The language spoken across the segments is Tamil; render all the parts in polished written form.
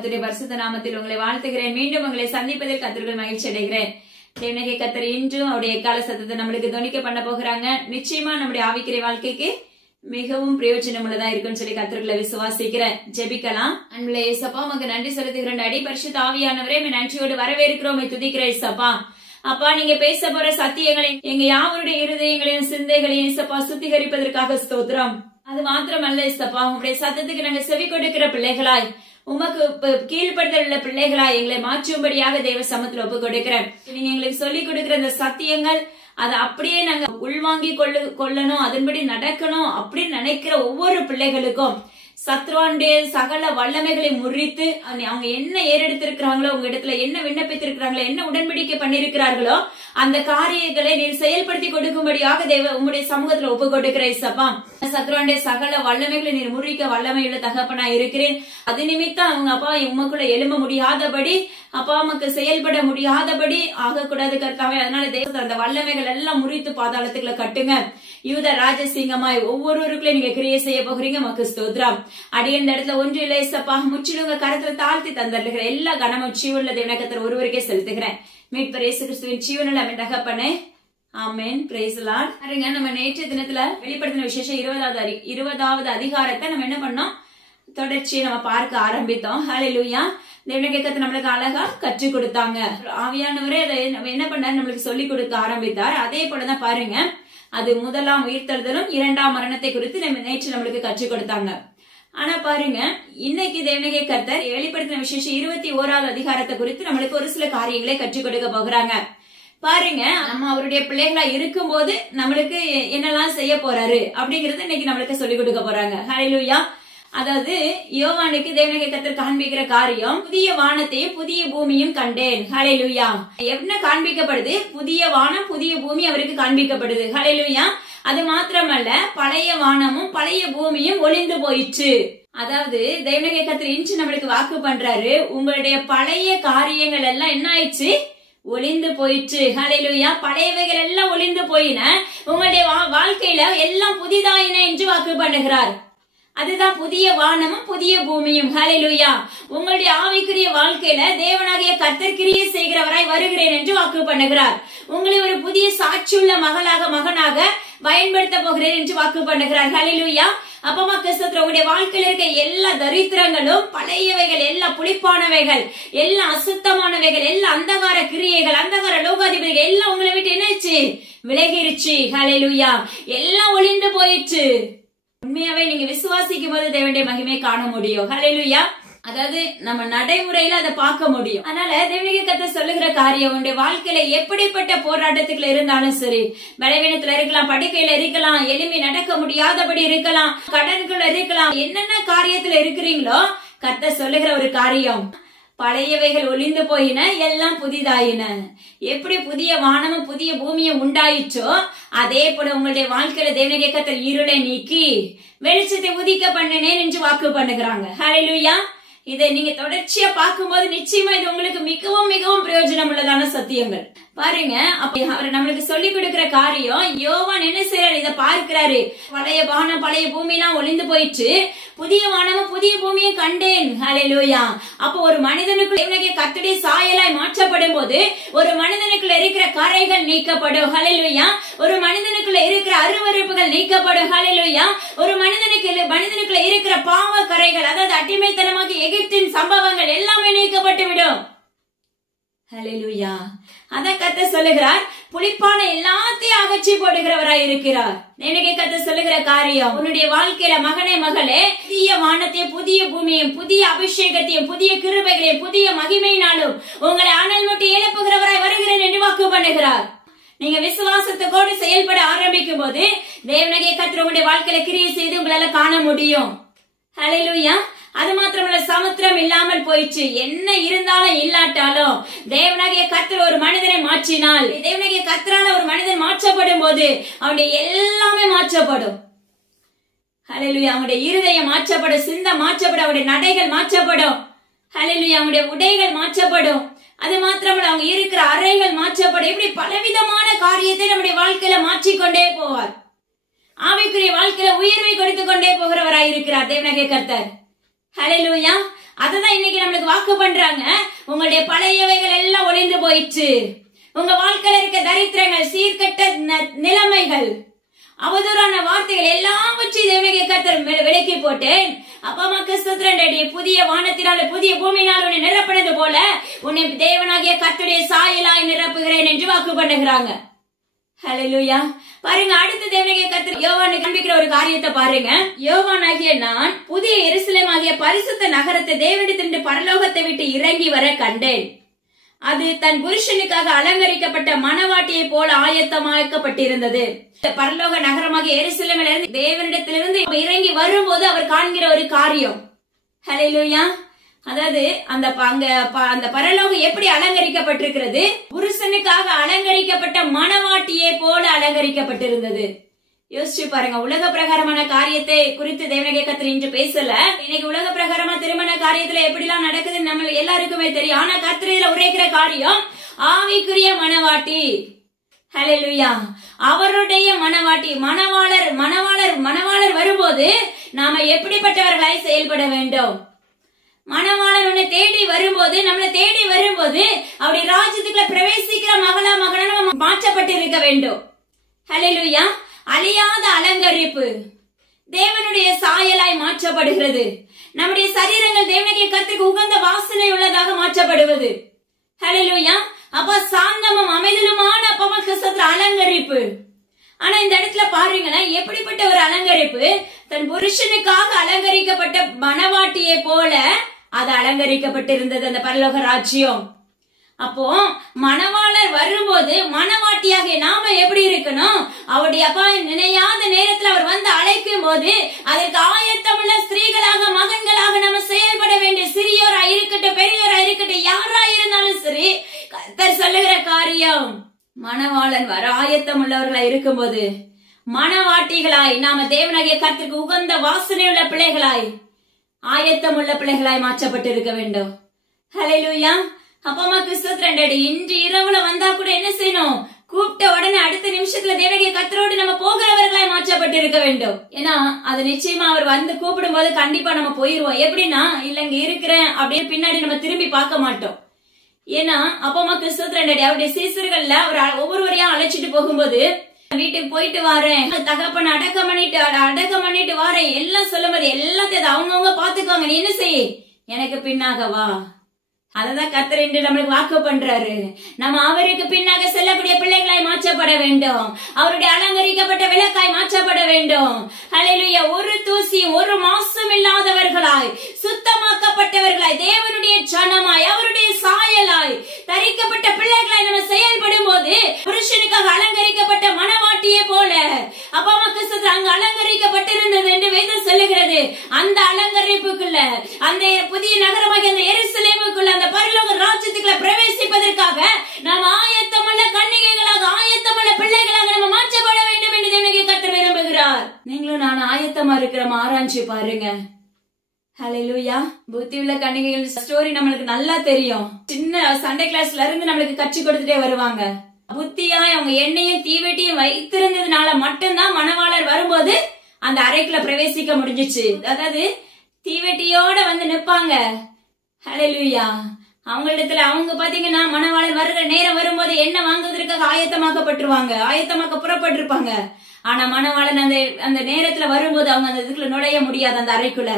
கர்த்தருடைய பரிசுத்த நாமத்தில் உங்களை வாழ்த்துகிறேன். மீண்டும் உங்களை சந்திப்பதில் கர்த்தருக்குள் மகிழ்ச்சி அடைகிறேன். தேவனாகிய கர்த்தர் இன்றும் அவருடைய எக்கால சத்தத்தை நம்மளுக்கு துணிக்க பண்ண போகிறாங்க. நிச்சயமா நம்முடைய ஆவிக்குரிய வாழ்க்கைக்கு மிகவும் பிரயோஜனம் உள்ளதா இருக்குன்னு சொல்லி கர்த்தருக்குள்ள விசுவாசிக்கிறேன். ஜெபிக்கலாம். அன்புள்ள இயேசப்பா, உமக்கு நன்றி செலுத்துகிறேன். அடி பரிசுத்த ஆவியானவரே, நன்றியோடு வரவேற்கிறோம், துதிக்கிறேன் இயேசப்பா. அப்பா, நீங்க பேச போற சத்தியங்களை எங்க யாவருடைய இருதயங்களையும் சிந்தைகளையும் இயேசப்பா சுத்திகரிப்பதற்காக ஸ்தோத்திரம். அது மாத்திரமல்ல இயேசப்பா, உங்களுடைய சத்தத்துக்கு நாங்க செவி கொடுக்கிற பிள்ளைகளாய், உமக்கு கீழ்ப்படுதல் உள்ள பிள்ளைகளாய் எங்களை மாற்றும்படியாக தேவ சமத்துல ஒப்பு கொடுக்கிறேன். நீங்க எங்களுக்கு சொல்லிக் கொடுக்கிற அந்த சத்தியங்கள் அதை அப்படியே நாங்க உள்வாங்கி கொள்ளணும், அதன்படி நடக்கணும் அப்படின்னு நினைக்கிற ஒவ்வொரு பிள்ளைகளுக்கும் சத்ருவானுடைய சகல வல்லமைகளை முறித்து அவங்க என்ன ஏறெடுத்திருக்கிறாங்களோ, உங்க இடத்துல என்ன விண்ணப்பித்திருக்கிறாங்களோ, என்ன உடன்படிக்கை பண்ணிருக்கிறார்களோ அந்த காரியங்களை நீர் செயல்படுத்தி கொடுக்கும்படியாக தேவ உங்களுடைய சமூகத்துல ஒப்பு கொடுக்கிற இயேசப்பா. சத்ருவானுடைய சகல வல்லமைகளை நீர் முறிக்க வல்லமையுள்ள தகப்பனா இருக்கிறேன். அது நிமித்தம் அவங்க அப்பா உமக்குள்ள எழும்ப முடியாதபடி, அப்பா அம்மாக்கு செயல்பட முடியாதபடி ஆகக்கூடாது கர்த்தாவே. அதனால தேவ அந்த வல்லமைகள் எல்லாம் முறித்து பாதாளத்துக்குள்ள கட்டுங்க. யூத ராஜசிங்கமாய் ஒவ்வொருவருக்குள்ள நீங்க கிரியை செய்ய போகிறீங்க. மக்கு ஸ்தோத்ரம். அடியந்த இடத்துல ஒன்று இல்லை இயேசப்பா, முற்றிலும் உங்க கரத்துல தாழ்த்தி தந்துடுகிற எல்லா கனமும் ஜீவனுள்ள தேவனாகத்தர் ஒருவருக்கே செலுத்துகிறேன். மீட்பர் இயேசு கிறிஸ்துவின் ஜீவனுள்ள அவன் தகப்பனே, ஆமென். Praise the Lord. பாருங்க, நம்ம நேற்றைய தினத்துல வெளிப்படுத்தின விசேஷம் 20வது அதிகாரத்தை நம்ம என்ன பண்ணோம், தொடர்ச்சியை நம்ம பார்க்க ஆரம்பித்தோம். ஹல்லேலூயா. தேவனுடைய கர்த்தர் நம்மளுக்கு அழகா கற்றுக் கொடுத்தாங்க. ஆவியானவரே அதை என்ன பண்ணாரு, நம்மளுக்கு சொல்லிக் கொடுக்க ஆரம்பித்தார். அதே போலதான் பாருங்க, அது முதலாம் உயிர்த்தெழுதலும் இரண்டாம் மரணத்தை குறித்து நேற்று நம்மளுக்கு கற்றுக் கொடுத்தாங்க. ஆனா பாருங்க, இன்னைக்கு தேவனுடைய கர்த்தர் வெளிப்படுத்தின விசேஷம் 21வது அதிகாரத்தை குறித்து நம்மளுக்கு ஒரு சில காரியங்களை கற்றுக் கொடுக்க போகிறாங்க. பாருங்க, நம்ம அவருடைய பிள்ளைகளா இருக்கும் போது நம்மளுக்கு என்னெல்லாம் செய்ய போறாரு அப்படிங்கறத இன்னைக்கு நம்மளுக்கு சொல்லிக் கொடுக்க போறாங்க. ஹல்லேலூயா. அதாவது யோவானுக்கு தேவனுடைய கர்த்தர் காண்பிக்கிற காரியம், புதிய வானத்தையும் புதிய பூமியும் கண்டேன். ஹல்லேலூயா. என்ன காண்பிக்கப்படுது? புதிய வானம் புதிய பூமி அவருக்கு காண்பிக்கப்படுது. ஹல்லேலூயா. அது மாத்திரமல்ல, பழைய வானமும் பழைய பூமியும் ஒளிந்து போயிற்று. அதாவது தேவனுடைய கர்த்தர் இன்று நம்மளுக்கு வாக்கு பண்றாரு, உங்களுடைய பழைய காரியங்கள் எல்லாம் என்ன ஆயிடுச்சு? ஒளிந்து போயிற்று. ஹல்லேலூயா. பழையவைகள் எல்லாம் ஒளிந்து போயின, உங்களுடைய வாழ்க்கையில எல்லாம் புதிதாயின என்று வாக்கு பண்ணுகிறார். அதுதான் புதிய வானமும் புதிய பூமியும். ஹல்லேலூயா. உங்களுடைய ஆவிக்குரிய வாழ்க்கையில தேவனாகிய கர்த்தர் கிரியை செய்கிறவராய் வருகிறேன் என்று வாக்கு பண்ணுகிறார். உங்களை ஒரு புதிய சாட்சியுள்ள மகனாக பயன்படுத்த போகிறேன் என்று வாக்கு பண்ணுகிறார். ஹல்லேலூயா. அப்பமா கிறிஸ்தவ உங்களுடைய வாழ்க்கையில இருக்க எல்லா தரித்திரங்களும், பழையவைகள், எல்லா புளிப்பானவைகள், எல்லா அசுத்தமானவைகள், எல்லா அந்தகார கிரியைகள், அந்தகார லோகாதிபதிகள் எல்லாம் உங்களை விட்டு என்னாச்சு? விலகிருச்சு. ஹல்லேலூயா. எல்லாம் ஒளிந்து போயிடுச்சு. உண்மையாவே நீங்க விசுவாசிக்கும் போது தேவனுடைய மகிமை காண முடியும். ஹல்லேலூயா. அதாவது நம்ம நடைமுறையில அதை பார்க்க முடியும். அதனால தேவனுடைய கர்த்தர் சொல்லுகிற காரியம், உங்களுடைய வாழ்க்கையில எப்படிப்பட்ட போராட்டத்துக்குள்ள இருந்தாலும் சரி, பலவீனத்துல இருக்கலாம், படுக்கையில இருக்கலாம், எளிமை நடக்க முடியாதபடி இருக்கலாம், கடன்குள்ள இருக்கலாம், என்னென்ன காரியத்துல இருக்கிறீங்களோ கர்த்தர் சொல்லுகிற ஒரு காரியம், பழையவைகள் ஒளிந்து போயின, எல்லாம் புதிதாயின. எப்படி புதிய வானமும் புதிய பூமியும் உண்டாயிற்றோ அதே போல உங்களுடைய வாழ்க்கையில தேவனுடைய கர்த்தர் இருளை நீக்கி வெளிச்சத்தை உதிக்க பண்ணினேன் என்று வாக்கு பண்ணுகிறாங்க. ஹல்லேலூயா. இதை நீங்க தொடர்ச்சியா பார்க்கும்போது நிச்சயமா இது உங்களுக்கு மிகவும் மிகவும் பிரயோஜனம் உள்ளதான சத்தியங்கள். பாருங்க, அவர் நம்மளுக்கு சொல்லிக் கொடுக்கிற காரியம், யோவான் என்ன செய்யறாரு, இதை பார்க்கிறாரு. பழைய வானம் பழைய பூமி எல்லாம் ஒளிந்து போயிட்டு புதிய வானமும் புதிய பூமியை கண்டேன். ஹல்லேலூயா. அப்போ ஒரு மனிதனுக்குள்ள கர்த்தருடைய சாயலாய் மாற்றப்படும் போது ஒரு மனிதனுக்குள்ள இருக்கிற கரைகள் நீக்கப்படும். ஹல்லேலூயா. ஒரு மனிதனுக்குள்ள இருக்கிற அருவருப்புகள் நீக்கப்படும். ஹல்லேலூயா. ஒரு மனிதனுக்குள்ள இருக்கிற பாவ கரைகள், அதாவது அடிமைத்தனமாகி எகிப்தின் சம்பவங்கள் எல்லாமே நீக்கப்பட்டு விடும். ஹல்லேலூயா. அத கர்த்தர் சொல்லுகிறார், புளிப்பான எல்லாத்தையும் அகற்றி போடுகிறவராய் இருக்கிறார். எனக்கு கர்த்தர் சொல்லுகிற காரியம், உன்னுடைய வாழ்க்கையில மகனே மகளே, புதிய வானத்தையும் புதிய பூமியையும் புதிய அபிஷேகத்தையும் புதிய கிருபைகளையும் புதிய மகிமையினாலும் உங்களை அனல் மூட்டி எழுப்புகிறவராய் வருகிறேன் என்று வாக்கு பண்ணுகிறார். நீங்க விசுவாசத்தோடு செயல்பட ஆரம்பிக்கும் போது தேவனாகிய கர்த்தர் உங்களுடைய வாழ்க்கையில கிரியை செய்து உங்களால காண முடியும். ஹல்லேலூயா. அது மாத்திரமல்ல, சமுத்திரம் இல்லாமல் போயிடுச்சு. என்ன இருந்தாலும் இல்லாட்டாலும் தேவனாகிய கர்த்தர் ஒரு மனிதனை மாற்றினால், தேவனாகிய கர்த்தரால ஒரு மனிதன் மாற்றப்படும் போது அவனுடைய எல்லாமே மாற்றப்படும். ஹல்லேலூயா. அவனுடைய இருதயம் மாற்றப்படும், சிந்தை மாற்றப்படும், அவனுடைய நடைகள் மாற்றப்படும். ஹல்லேலூயா. அவனுடைய உடைகள் மாற்றப்படும். அது மாத்திரமல்ல, அவங்க இருக்கிற அறைகள் மாற்றப்படும். இப்படி பலவிதமான காரியத்தை நம்முடைய வாழ்க்கையில மாற்றிக்கொண்டே போவார். ஆவிக்குரிய வாழ்க்கையில உயர்வை கொடுத்து கொண்டே போகிறவராய் இருக்கிறார் தேவனாகிய கர்த்தர். ஹல்லேலூயா. அததான் இன்னைக்கு நம்மளுக்கு வாக்கு பண்றாங்க. உங்களுடைய பழையவைகள் எல்லாம் ஒளிந்து போயிடுச்சு. உங்க வாழ்க்கையில இருக்க தரித்திரங்கள், சீர்கட்ட நிலைமைகள், அவதூறான வார்த்தைகள் எல்லாம் வச்சு தேவனுடைய கர்த்தர் விலக்கி போட்டேன். அப்பா அம்மாக்கு ஸ்தோத்திரம். புதிய வானத்தினால புதிய பூமியினால் உன்னை நிரப்பினது போல உன்னை தேவனாகிய கர்த்தருடைய சாயலாய் நிரப்புகிறேன் என்று வாக்கு பண்ணுகிறாங்க. ஹல்லேலூயா. பாருங்க, அடுத்த தேவனுடைய கர்த்தர் யோவானை காண்பிக்கிற ஒரு காரியத்தை பாருங்க. யோவானாகிய நான் புதிய எருசலேம் ஆகிய பரிசுத்த நகரத்தை தேவனிடத்திலிருந்து பரலோகத்தை விட்டு இறங்கி வர கண்டேன். அது தன் புருஷனுக்காக அலங்கரிக்கப்பட்ட மணவாட்டியை போல ஆயத்தமாக்கப்பட்டிருந்தது. பரலோக நகரமாகிய எருசலேமிலிருந்து தேவனிடத்திலிருந்து இறங்கி வரும்போது அவர் காண்கிற ஒரு காரியம். ஹல்லேலூயா. அதாவது அந்த பரலோகம் எப்படி அலங்கரிக்கப்பட்டிருக்கிறது? புருஷனுக்காக அலங்கரிக்கப்பட்ட மணவாட்டியை போல அலங்கரிக்கப்பட்டிருந்தது. யோசிச்சு பாருங்க. உலக பிரகாரமான காரியத்தை குறித்து தேவனுடைய கர்த்தர் இன்று பேசல. இன்னைக்கு உலக பிரகாரமா திருமண காரியத்துல எப்படி எல்லாம் நடக்குதுன்னு நம்ம எல்லாருக்குமே தெரியும். ஆனா கர்த்தர் இதுல உரைக்கிற காரியம் ஆவிக்குரிய மணவாட்டி. ஹல்லேலூயா. அவருடைய மணவாட்டி, மணவாளர் வரும்போது நாம எப்படிப்பட்டவர்களாய் செயல்பட வேண்டும்? மணவாளன் உன்னை தேடி வரும்போது, நம்மளை தேடி வரும்போது அவருடைய ராஜ்யத்துக்குள்ள பிரவேசிக்கிற மகளா நம்ம மாற்றப்பட்டு இருக்க வேண்டும். ஹல்லேலூயா. அழியாத அலங்கரிப்பு தேவனுடைய சாயலாய் மாற்றப்படுகிறது. நம்முடைய சரீரங்கள் தேவனுடைய கர்த்தருக்கு உகந்த வாசனை உள்ளதாக மாற்றப்படுவது. ஹல்லேலூயா. அப்ப சாந்தமும் அமைதலுமான அப்பமக்கு சற்று அலங்கரிப்பு. ஆனா இந்த இடத்துல பாருங்களேன், எப்படிப்பட்ட ஒரு அலங்கரிப்பு! தன் புருஷனுக்காக அலங்கரிக்கப்பட்ட மணவாட்டியை போல அது அலங்கரிக்கப்பட்டிருந்தது அந்த பரலோக ராஜ்யம். அப்போ மணவாளர் வரும்போது மணவாட்டியாக நாம எப்படி இருக்கணும்? அவருடைய அப்பா நினையாத நேரத்தில் அவர் வந்து அழைக்கும் போது அதற்கு ஆயத்தமுள்ள ஸ்திரீகளாக, மகன்களாக நம்ம செயல்பட வேண்டிய. சிறியோரா இருக்கட்டும், பெரியோரா இருக்கட்டும், யாரா இருந்தாலும் சரி, கர்த்தர் சொல்லுகிற காரியம் மணவாளன் வர ஆயத்தம் உள்ளவர்களாய் இருக்கும்போது மணவாட்டிகளாய் நாம தேவனாகிய கர்த்தருக்கு உகந்த வாசனை உள்ள பிள்ளைகளாய், ஆயத்தம் உள்ள பிள்ளைகளாய் மாற்றப்பட்டு இருக்க வேண்டும். ஹல்லேலூயா. அப்பா அம்மாக்கு ஸ்தோத்திரம். இன்று இரவுல வந்தா கூட என்ன செய்யணும்? கூப்பிட்ட உடனே அடுத்த நிமிஷத்துல தேவனுடைய கர்த்தரோடு நம்ம போகிறவர்களாய் மாற்றப்பட்டு இருக்க வேண்டும். ஏன்னா அது நிச்சயமா அவர் வந்து கூப்பிடும் போது கண்டிப்பா நம்ம போயிருவோம். எப்படின்னா, இல்லங்க இருக்கிறேன் அப்படின்னு பின்னாடி நம்ம திரும்பி பார்க்க மாட்டோம். ஏன்னா அப்பா அம்மாக்கு ஸ்தோத்திரம். அவருடைய சீசர்கள்ல அவர் ஒவ்வொருவரையா அழைச்சிட்டு போகும்போது, வீட்டுக்கு போயிட்டு வரேன், தகப்பன் அடக்கம் பண்ணிட்டு வரேன் எல்லாம் சொல்லும் போது எல்லாத்தையும் அவங்கவுங்க பாத்துக்குவாங்க, நீ என்ன செய்ய, எனக்கு பின்னாக வா. அததான் கர்த்தர் என்று நம்மளுக்கு வாக்கு பண்றாரு. நம்ம அவருக்கு பின்னாக செல்லக்கூடிய பிள்ளைகளாய் மாற்றப்பட வேண்டும். அவருடைய அலங்கரிக்கப்பட்ட விளக்காய் மாற்றப்பட வேண்டும். ஹல்லேலூயா. ஒரு தூசி ஒரு மாசம் இல்லாதவர்களாய், சுத்தமாக்கப்பட்டவர்களாய், தேவனுடைய ஜனமாய், அவருடைய சாயலாய் தரிக்கப்பட்ட பிள்ளைகளாய் நம்ம செயல்படும் போது புருஷனுக்காக அலங்கரிக்கப்பட்ட மணவாட்டியை போல அப்பா அம்மாக்கு அங்கு அலங்கரிக்கப்பட்டிருந்தது என்று வேதம் சொல்லுகிறது. அந்த அலங்கரிப்புக்குள்ள, அந்த புதிய நகரமாக அந்த எருசலேமுக்குள்ள, அந்த பரலோக ராஜ்யத்துக்குள்ள பிரவேசிப்பதற்காக நாம் ஆயத்தமுள்ள கன்னிகைகளாக, ஆயத்தமுள்ள பிள்ளைகளாக நம்ம மாற்றப்பட வேண்டும் என்று தேவனுடைய கர்த்தர் விரும்புகிறார். நீங்களும் நான் ஆயத்தமா இருக்கிறோம், ஆராய்ச்சி பாருங்க. ஹல்லேலூயா. புத்தி உள்ள கன்னிகைகள் ஸ்டோரி நம்மளுக்கு நல்லா தெரியும். சின்ன சண்டே கிளாஸ்ல இருந்து நம்மளுக்கு கட்சி கொடுத்துட்டே வருவாங்க. புத்தியாய் அவங்க எண்ணெயும் தீவெட்டியும் வைத்திருந்ததுனால மட்டும்தான் மணவாளர் வரும்போது அந்த அறைக்குள்ள பிரவேசிக்க முடிஞ்சிச்சு. அதாவது தீவெட்டியோட வந்து நிப்பாங்க. ஹல்லேலூயா. அவங்களிடத்துல அவங்க பாத்தீங்கன்னா மணவாளன் வருகிற நேரம் வரும்போது எண்ணெய் வாங்குவதற்காக ஆயத்தமாக்க புறப்பட்டிருப்பாங்க. ஆனா மணவாளன் அந்த நேரத்துல வரும்போது அவங்க அந்த இதுக்குள்ள நுழைய முடியாது. அந்த அறைக்குள்ள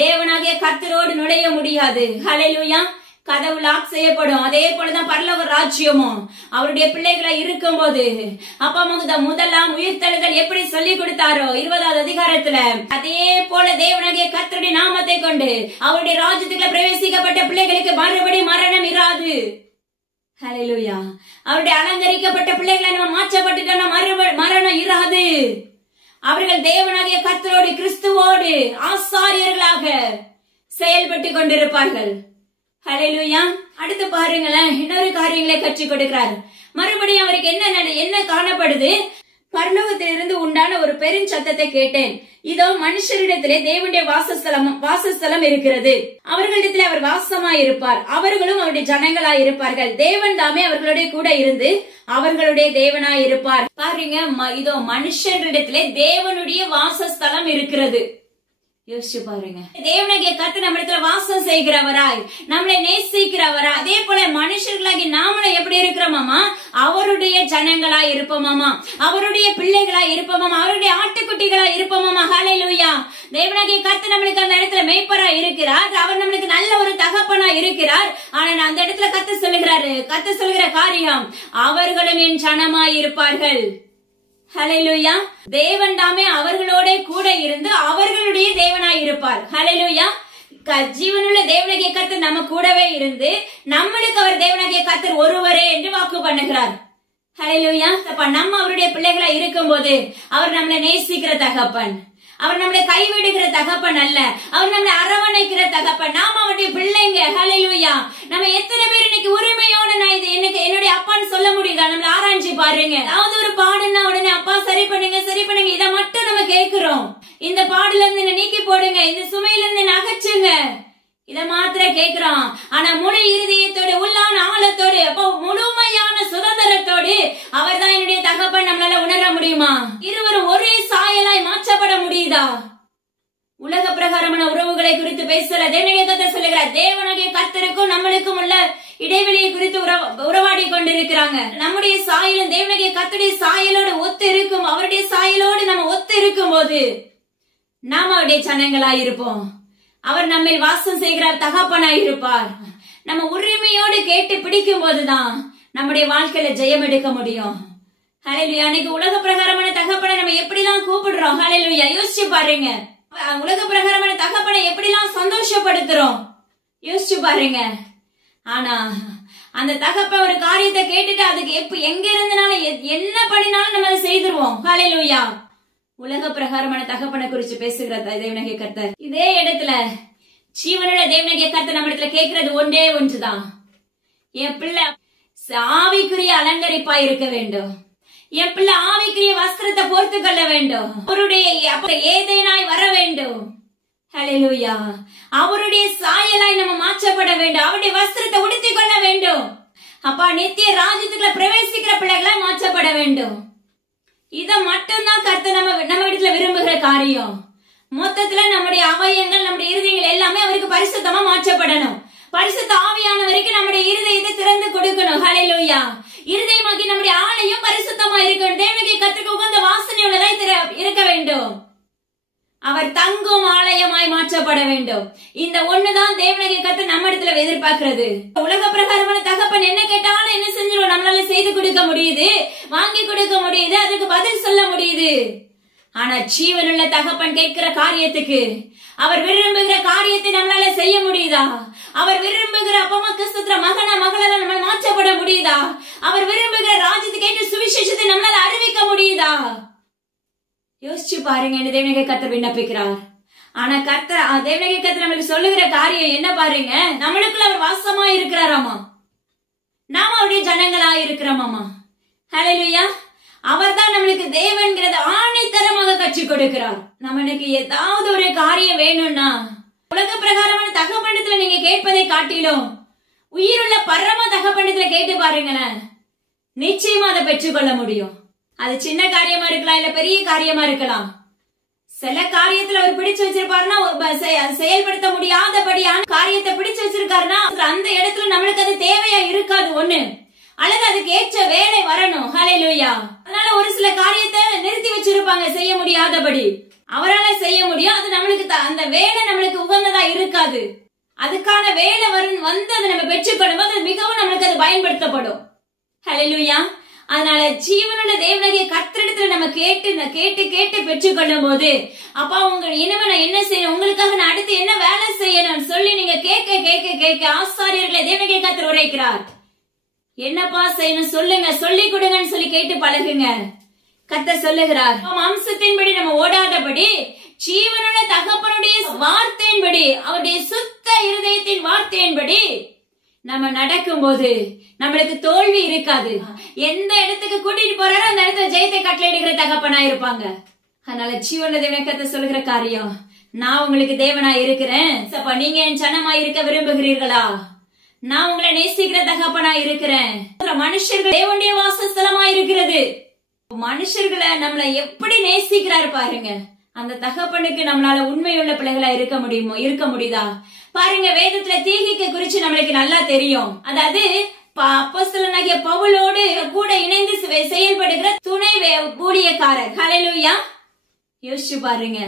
தேவனாகிய கர்த்தரோடு நுழைய முடியாது. ஹல்லேலூயா. கதவு லாக் செய்யப்படும். அதே போலதான் பரலோக ராஜ்யமும் அவருடைய பிள்ளைகளை இருக்கும் போது அப்பா முதலாம் உயிர்த்தெழுதல் எப்படி சொல்லி கொடுத்தாரோ 20வது அதிகாரத்துல, அதே போல தேவனாகிய கர்த்தருடைய நாமத்தை கொண்டு அவருடைய ராஜ்யத்துக்குள்ள பிரவேசிக்கப்பட்ட பிள்ளைகளுக்கு மறுபடி மரணம் இராது. ஹல்லேலூயா. அவருடைய அலங்கரிக்கப்பட்ட பிள்ளைகளை நம்ம மாற்றப்பட்டுட்டோம்னா மரணம் இராது. அவர்கள் தேவனாகிய கர்த்தரோடு கிறிஸ்துவோடு ஆசாரியர்களாக செயல்பட்டு கொண்டிருப்பார்கள். ஹல்லேலூயா. அடுத்து பாருங்களேன், இன்னொரு காரியங்களை கற்றுக் கொடுக்கிறார். மறுபடியும் அவருக்கு என்ன காணப்படுது? பரலோகத்திலிருந்து உண்டான ஒரு பெருஞ்சத்தத்தை கேட்டேன். இதோ மனுஷரிடத்திலே தேவனுடைய வாசஸ்தலம் இருக்கிறது. அவர்களிடத்திலே அவர் வாசமாயிருப்பார். அவர்களும் அவருடைய ஜனங்களாய் இருப்பார்கள். தேவன் தாமே அவர்களுடைய கூட இருந்து அவர்களுடைய தேவனாய் இருப்பார். பாருங்க, இதோ மனுஷரிடத்திலே தேவனுடைய வாசஸ்தலம் இருக்கிறது. யோசிச்சு பாருங்க. தேவனாகிய கர்த்தர் நம்மிடத்துல வாசம் செய்கிறவராய், நம்மளை நேசிக்கிறவரா, அதே போல மனுஷர்களாகி நாமளும் எப்படி இருக்கிறோமாமா? அவருடைய ஜனங்களா இருப்போமாமா, அவருடைய பிள்ளைகளா இருப்போமாமா, அவருடைய ஆட்டுக்குட்டிகளா இருப்போமாமா. ஹல்லேலூயா. தேவனாகிய கர்த்தர் நம்மளுக்கு அந்த இடத்துல மேய்ப்பரா இருக்கிறார். அவர் நம்மளுக்கு நல்ல ஒரு தகப்பனா இருக்கிறார். ஆனா அந்த இடத்துல கர்த்தர் சொல்லுகிறாரு, கர்த்தர் சொல்லுகிற காரியம், அவர்களும் என் ஜனமாய் இருப்பார்கள். ஹல்லேலூயா. தேவன் தாமே அவர்களோட கூட இருந்து அவர்களுடைய தேவனாய் இருப்பார். ஹல்லேலூயா. ஜீவனுள்ள தேவனாகிய கர்த்தர் நம்ம கூடவே இருந்து நம்மளுக்கு அவர் தேவனாகிய கர்த்தர் ஒருவரே என்று வாக்கு பண்ணுகிறார். ஹல்லேலூயா. நம்ம அவருடைய பிள்ளைகளா இருக்கும் போது அவர் நம்மளை நேசிக்கிற தகப்பன், அவர் நம்மளை கைவிடுகிற தகப்பன் அல்ல, அவர் நம்மளை அரவணைக்கிற தகப்பன். நாம அவருடைய பிள்ளைங்க. ஹல்லேலூயா. நம்ம எத்தனை பேர் இன்னைக்கு உரிமையோட நான் இது எனக்கு என்னுடைய அப்பான்னு சொல்ல முடியுதா? நம்மள ஆராய்ச்சி பாருங்க. அதாவது ஒரு பாடுன்னா உடனே அப்பா சரி பண்ணுங்க சரி பண்ணுங்க, இதை மட்டும் நம்ம கேட்கிறோம். இந்த பாடுல இருந்து நீக்கி போடுங்க, இந்த சுமையில இருந்து நகச்சுங்க, இத மாத்திர கேட்கிறோம். ஆனா முழு இருதயத்தோடு, உள்ளான ஆழத்தோடு, அப்போ முழுமையான சுதந்திரத்தோடு அவர் தான் என்னுடைய தகப்பன் நம்மளால உணர முடியுமா? இருவரும் ஒரே சாயலாய் மாற்றப்பட முடியுதா? உலக பிரகாரமான உறவுகளை குறித்து பேசல. தேவனாகிய கர்த்தர் சொல்லுகிறார், தேவனாகிய கர்த்தருக்கும் நம்மளுக்கும் உள்ள இடைவெளியை குறித்து உறவாடி கொண்டிருக்கிறாங்க. நம்முடைய சாயலும் தேவனாகிய கர்த்தருடைய சாயலோடு ஒத்து இருக்கும். அவருடைய சாயலோடு நம்ம ஒத்து இருக்கும் போது நாம அவருடைய ஜனங்களாய் இருப்போம். அவர் நம்மை வாசம் செய்கிற தகப்பனாய் இருப்பார். நம்ம உரிமையோடு கேட்டு பிடிக்கும் போதுதான் நம்முடைய வாழ்க்கையில ஜெயம் எடுக்க முடியும். ஹல்லேலூயா. அன்னைக்கு உலக பிரகாரமான தகப்பனை நம்ம எப்படிலாம் கூப்பிடுறோம்? ஹல்லேலூயா. யோசிச்சு பாருங்க. உலக பிரகாரமான தகப்பனை எப்படிலாம் சந்தோஷப்படுத்துறோம்? யோசிச்சு பாருங்க. ஆனா அந்த தகப்பன் ஒரு காரியத்தை கேட்டுட்டு அதுக்கு எங்க இருந்தனாலும் என்ன பண்ணினாலும் நம்ம அதை செய்திருவோம். ஹல்லேலூயா. உலக பிரகாரமான தகப்பனை குறிச்சு பேசுகிற தேவனாகிய கர்த்தர் இதே இடத்துல ஜீவனுள்ள தேவனாகிய கர்த்தர் நம்ம இடத்துல கேட்கிறது ஒன்றே ஒன்றுதான், என் பிள்ளை ஆவிக்குரிய அலங்கரிப்பா இருக்க வேண்டும், என் பிள்ளை ஆவிக்குரிய வஸ்திரத்தை போர்த்து கொள்ள வேண்டும், அவருடைய ஏதேனாய் வர வேண்டும். ஹல்லேலூயா. அவருடைய சாயலாய் நம்ம மாற்றப்பட வேண்டும், அவருடைய வஸ்திரத்தை உடுத்திக் கொள்ள வேண்டும். அப்பா நித்திய ராஜ்யத்துக்குள்ள பிரவேசிக்கிற பிள்ளைகளாய் மாற்றப்பட வேண்டும். இத மட்டும்தான் கர்த்தர் நம்ம இடத்துல விரும்புகிற காரியம். மொத்தத்துல நம்முடைய அவயங்கள், நம்முடைய இருதயங்கள் எல்லாமே அவருக்கு பரிசுத்தமா மாற்றப்படணும். பரிசுத்த ஆவியானவருக்கு நம்முடைய இருதயத்தை திறந்து கொடுக்கணும். ஹல்லேலூயா. இருதயமாகி நம்முடைய ஆலயம் பரிசுத்தமா இருக்கணும். தேவனுடைய கர்த்தருக்கு உகந்த வாசனை உள்ளதாய் இருக்க வேண்டும். அவர் தங்கும் ஆலயமாய் மாற்றப்பட வேண்டும். இந்த ஒண்ணுதான் தேவனாகிய கர்த்தர் நம்ம இடத்துல எதிர்பார்க்கிறது. உலக பிரகாரமான தகப்பன் என்ன கேட்டாலும் என்ன செஞ்சிருவோம், நம்மளால செய்து கொடுக்க முடியுது, வாங்கி கொடுக்க முடியுது, அதுக்கு பதில் சொல்ல முடியுது. ஆனா ஜீவனுள்ள தகப்பன் கேட்கிற காரியத்துக்கு, அவர் விரும்புகிற காரியத்தை நம்மளால செய்ய முடியுதா? அவர் விரும்புகிற அப்பமா கிறிஸ்துவ மகனா மகளால நம்ம மாற்றப்பட முடியுதா? அவர் விரும்புகிற ராஜ்யத்துக்கு ஏற்ற சுவிசேஷத்தை நம்மளால அறிவிக்க முடியுதா? யோசிச்சு பாருங்க என்று தேவனாகிய கர்த்தர் விண்ணப்பிக்கிறார். ஆனா தேவனாகிய கர்த்தர் நம்மளுக்கு சொல்லுகிற காரியம் என்ன பாருங்க, நம்மளுக்குள்ள அவர் வாசமா இருக்கிறாராமா, நாம அவருடைய ஜனங்களா இருக்கிறோமாமா. ஹல்லேலூயா. அவர் தான் நம்மளுக்கு தேவன்கிறத ஆணைத்தரமாக கற்றுக் கொடுக்கிறார். நம்மளுக்கு ஏதாவது ஒரு காரியம் வேணும்னா உலக பிரகாரமான தகப்பண்டத்துல நீங்க கேட்பதை காட்டிலும் உயிருள்ள பரம தகப்பண்டத்துல கேட்டு பாருங்களேன், நிச்சயமா அதை பெற்றுக்கொள்ள முடியும். அது சின்ன காரியமா இருக்கலாம், இல்ல பெரிய காரியமா இருக்கலாம். சில காரியத்துல அவர் பிடிச்சு வச்சிருப்பாருன்னா, செயல்படுத்த முடியாதபடியான காரியத்தை பிடிச்சு வச்சிருக்காருன்னா அந்த இடத்துல நம்மளுக்கு அது தேவையா இருக்காது ஒண்ணு, அல்லது அதுக்கு ஏற்ற வேலை வரணும். ஹல்லேலூயா. அதனால ஒரு சில காரியத்தை நிறுத்தி வச்சிருப்பாங்க செய்ய முடியாதபடி. அவரால செய்ய முடியும், அது நம்மளுக்கு அந்த வேலை நம்மளுக்கு உகந்ததா இருக்காது. அதுக்கான வேலை வந்து அதை நம்ம பெற்றுக்கொள்ளும் போது மிகவும் நம்மளுக்கு அது பயன்படுத்தப்படும். ஹல்லேலூயா. அதனால ஜீவனுள்ள தேவனாகிய கர்த்தரிடத்துல நம்ம கேட்டு பெற்றுக்கொள்ளும் போது, அப்பா இனிமே நான் என்ன செய்யணும், உங்களுக்காக நான் அடுத்து என்ன வேலை செய்யணும் சொல்லி நீங்க கேட்க ஆசாரியர்களை தேவனாகிய கர்த்தர் உரைக்கிறார். என்னப்பா செய்யணும் சொல்லுங்க, சொல்லி கொடுங்கன்னு சொல்லி கேட்டு பழகுங்க. கர்த்தர் சொல்லுகிறார், அம்சத்தின்படி நம்ம ஓடாதபடி ஜீவனுள்ள தகப்பனுடைய வார்த்தையின்படி, அவருடைய சுத்த இருதயத்தின் வார்த்தையின்படி நம்ம நடக்கும் போது நம்மளுக்கு தோல்வி இருக்காது. எந்த இடத்துக்கு கூட்டிட்டு போறாரோ அந்த இடத்துல ஜெயத்தை கட்டளையிடுகிற தகப்பனா இருப்பாங்க. அதனால ஜீவனுள்ள தேவனாகிய கர்த்தர் சொல்லுகிற காரியம், நான் உங்களுக்கு தேவனா இருக்கிறேன், நீங்க என் ஜனமா இருக்க விரும்புகிறீர்களா? நான் உங்களை நேசிக்கிற தகப்பனா இருக்கிறேன். மனுஷர்கள் தேவனுடைய வாசஸ்தலமா இருக்கிறது. மனுஷர்களை நம்மள எப்படி நேசிக்கிறாரு பாருங்க. அந்த தகப்பனுக்கு நம்மளால உண்மையுள்ள பிள்ளைகளா இருக்க முடியுதா? பாருங்க, வேதத்துல தீகிக்கு குறிச்சு நம்மளுக்கு நல்லா தெரியும். அதாவது அப்போஸ்தலனாகிய பவுலோடு கூட இணைந்து செயல்படுகிற துணை ஊழியக்காரர். ஹல்லேலூயா. யோசிச்சு பாருங்க.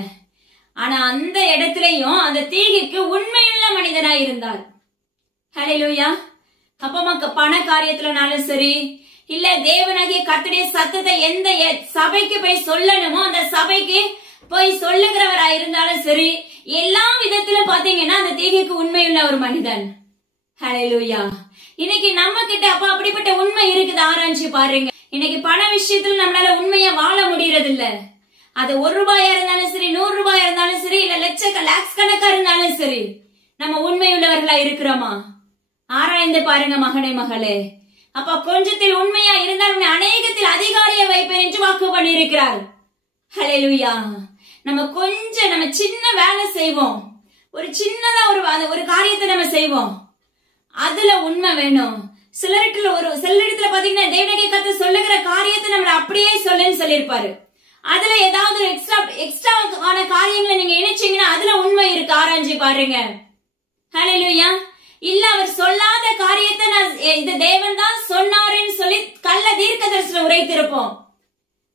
ஆனா அந்த இடத்துலயும் அந்த தீகிக்கு உண்மையுள்ள மனிதனா இருந்தார். ஹல்லேலூயா. அப்ப பண காரியத்துலனாலும் சரி, இல்ல தேவனாகிய கர்த்தருடைய சத்தத்தை எந்த சபைக்கு போய் சொல்லணுமோ அந்த சபைக்கு போய் சொல்லுகிறவரா இருந்தாலும் சரி, எல்லா விதத்திலும் பாத்தீங்கன்னா அந்த தீகிக்கு உண்மையுள்ள ஒரு மனிதன். ஹல்லேலூயா. இன்னைக்கு நம்ம கிட்ட அப்ப அப்படிப்பட்ட உண்மை இருக்குது, ஆராய்ச்சி பாருங்க. இன்னைக்கு பண விஷயத்துல நம்மளால உண்மையா வாழ முடியறது இல்ல. அது ₹1 இருந்தாலும் சரி, ₹100 இருந்தாலும் சரி, இல்ல லேக்ஸ் கணக்கா இருந்தாலும் சரி, நம்ம உண்மையுள்ளவர்களா இருக்கிறோமா? ஆராய்ந்து பாருங்க மகனே மகளே. அப்ப கொஞ்சத்தில் உண்மையா இருந்தால் உன்னை அநேகத்தில் அதிகாரியை வைப்பேன் என்று வாக்கு பண்ணி இருக்கிறார். ஹல்லேலூயா. நம்ம சின்ன வேலை செய்வோம், ஒரு சின்னதா ஒரு காரியத்தை நம்ம செய்வோம், அதுல உண்மை வேணும். சிலரிடத்துல பாத்தீங்கன்னா தேவனாகிய கர்த்தர் சொல்லுகிற காரியத்தை நம்ம அப்படியே சொல்லுன்னு சொல்லியிருப்பாரு. அதுல ஏதாவது எக்ஸ்ட்ராவான காரியங்களை நீங்க இணைச்சீங்கன்னா அதுல உண்மை இருக்கு, ஆராய்ச்சி பாருங்க. ஹல்லேலூயா. இல்ல அவர் சொல்லாத காரியத்தை இது தேவன் தான் சொன்னாருன்னு சொல்லி கள்ள தீர்க்க தரிசனம் உரைத்திருப்போம்,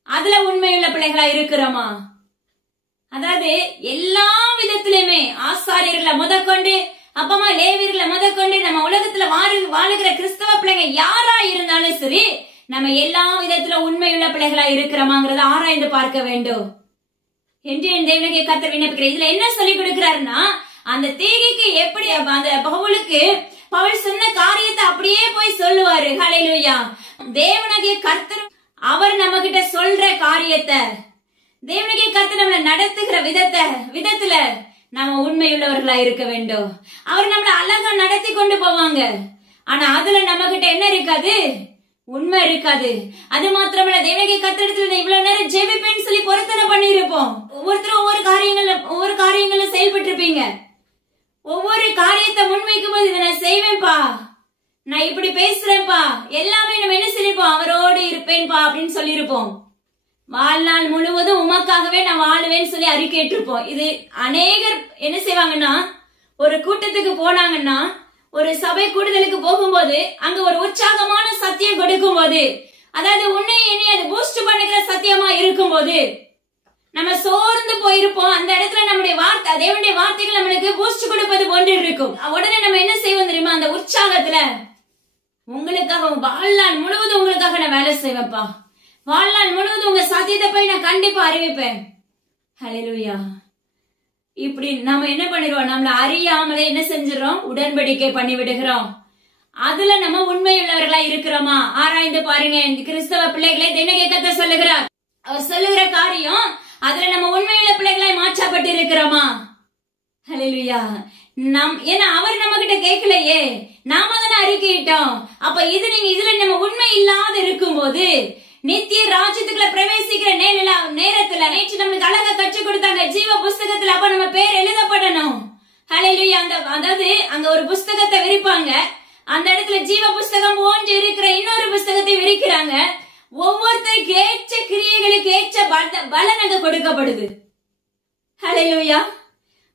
அதுல உண்மையுள்ள பிள்ளைகளா இருக்கிறோமா? அதாவது எல்லா விதத்திலுமே ஆசாரியர்களை முதற்கொண்டு அப்பமா லேவியர்களை முதற்கொண்டு நம்ம உலகத்துல வாழுகிற கிறிஸ்தவ பிள்ளைங்க யாரா இருந்தாலும் சரி, நம்ம எல்லா விதத்துல உண்மையுள்ள பிள்ளைகளா இருக்கிறோமாங்கிறத ஆராய்ந்து பார்க்க வேண்டும் என்று என் தேவனாகிய கர்த்தர் விண்ணப்பிக்கிறேன். இதுல என்ன சொல்லி கொடுக்கிறாருன்னா, அந்த தீகிக்கு எப்படி அந்த பவுலுக்கு பவுல் சொன்ன காரியத்தை அப்படியே போய் சொல்லுவாரு. ஹல்லேலூயா. தேவனாகிய கர்த்தர் அவர் நம்ம கிட்ட சொல்ற காரியத்தை, தேவனாகிய கர்த்தர் நம்மளை நடத்துகிற விதத்துல நாம உண்மையுள்ளவர்களா இருக்க வேண்டும். அவர் நம்மள அழகா நடத்தி கொண்டு போவாங்க. ஆனா அதுல நம்ம கிட்ட என்ன இருக்காது? உண்மை இருக்காது. அது மாத்திரமல்ல, தேவனாகிய கர்த்தரிடத்துல இவ்வளவு நேரம் ஜெபிப்பேன்னு சொல்லி பொருத்தனை பண்ணி இருப்போம். ஒவ்வொருத்தரும் ஒவ்வொரு காரியங்களும் செயல்பட்டு இருப்பீங்க. ஒவ்வொரு காரியத்தை முன்வைக்கும் போது இதை நான் செய்வேன்பா, நான் இப்படி பேசுறேன்பா, எல்லாமே நம்ம என்ன சொல்லிருப்போம்? அவரோடு இருப்பேன்பா அப்படின்னு சொல்லிருப்போம். வாழ்நாள் முழுவதும் உமக்காகவே நான் வாழுவேன்னு சொல்லி அறிக்கையிட்டிருப்போம். இது அநேகர் என்ன செய்வாங்கன்னா, ஒரு கூட்டத்துக்கு போனாங்கன்னா, ஒரு சபை கூடுதலுக்கு போகும்போது அங்க ஒரு உற்சாகமான சத்தியம் கொடுக்கும் போது, அதாவது உன்னை என்னை அது பூஸ்ட் பண்ணுகிற சத்தியமா இருக்கும் போது நம்ம சோர்ந்து போயிருப்போம். அந்த இடத்துல நம்முடைய வார்த்தை, தேவனுடைய வார்த்தைகள் நம்மளுக்கு பூஸ்ட் கொடுப்பது போன்று இருக்கும். உடனே நம்ம என்ன செய்வோம் தெரியுமா? அந்த உற்சாகத்துல உங்களுக்காக வாழ்நாள் முழுவதும் உங்களுக்காக நான் வேலை செய்வேன்ப்பா, வாழ்நாள் முழுவதும் உங்க சத்தியத்தை போய் நான் கண்டிப்பா அறிவிப்பேன். ஹல்லேலூயா. இப்படி நம்ம என்ன பண்ணிடுவோம்? நம்மள அறியாமலே என்ன செஞ்சிடறோம்? உடன்படிக்கை பண்ணி விடுகிறோம். அதுல நம்ம உண்மையுள்ளவர்களா இருக்கிறோமா? ஆராய்ந்து பாருங்க. கிறிஸ்தவ பிள்ளைகளை தேவனாகிய கர்த்தர் சொல்லுகிறார், அவர் சொல்லுகிற காரியம் அதுல நம்ம உண்மையுள்ள பிள்ளைகளாய் மாற்றப்பட்டு இருக்கிறோமா? ஹல்லேலூயா. ஏன்னா அவர் நம்ம கிட்ட கேட்கலையே, நாம தானே அறிக்கையிட்டோம். அப்ப இதுல நம்ம உண்மை இல்லாத இருக்கும் போது நித்திய ராஜ்யத்துக்குள்ள பிரவேசிக்கிற நேரத்துல நேற்று நம்மளுக்கு அழகா கற்றுக் கொடுத்தாங்க ஜீவ புஸ்தகத்துல. அப்ப நம்ம பேர் எழுதப்படணும். ஹல்லேலூயா. அதாவது அங்க ஒரு புஸ்தகத்தை விரிப்பாங்க, அந்த இடத்துல ஜீவ புஸ்தகம் போன்று இருக்கிற இன்னொரு புஸ்தகத்தை விரிக்கிறாங்க. ஒவ்வொருத்தருக்கு ஏற்ற கிரியைகளுக்கு ஏற்ற பலன் அங்க கொடுக்கப்படுது. ஹல்லேலூயா.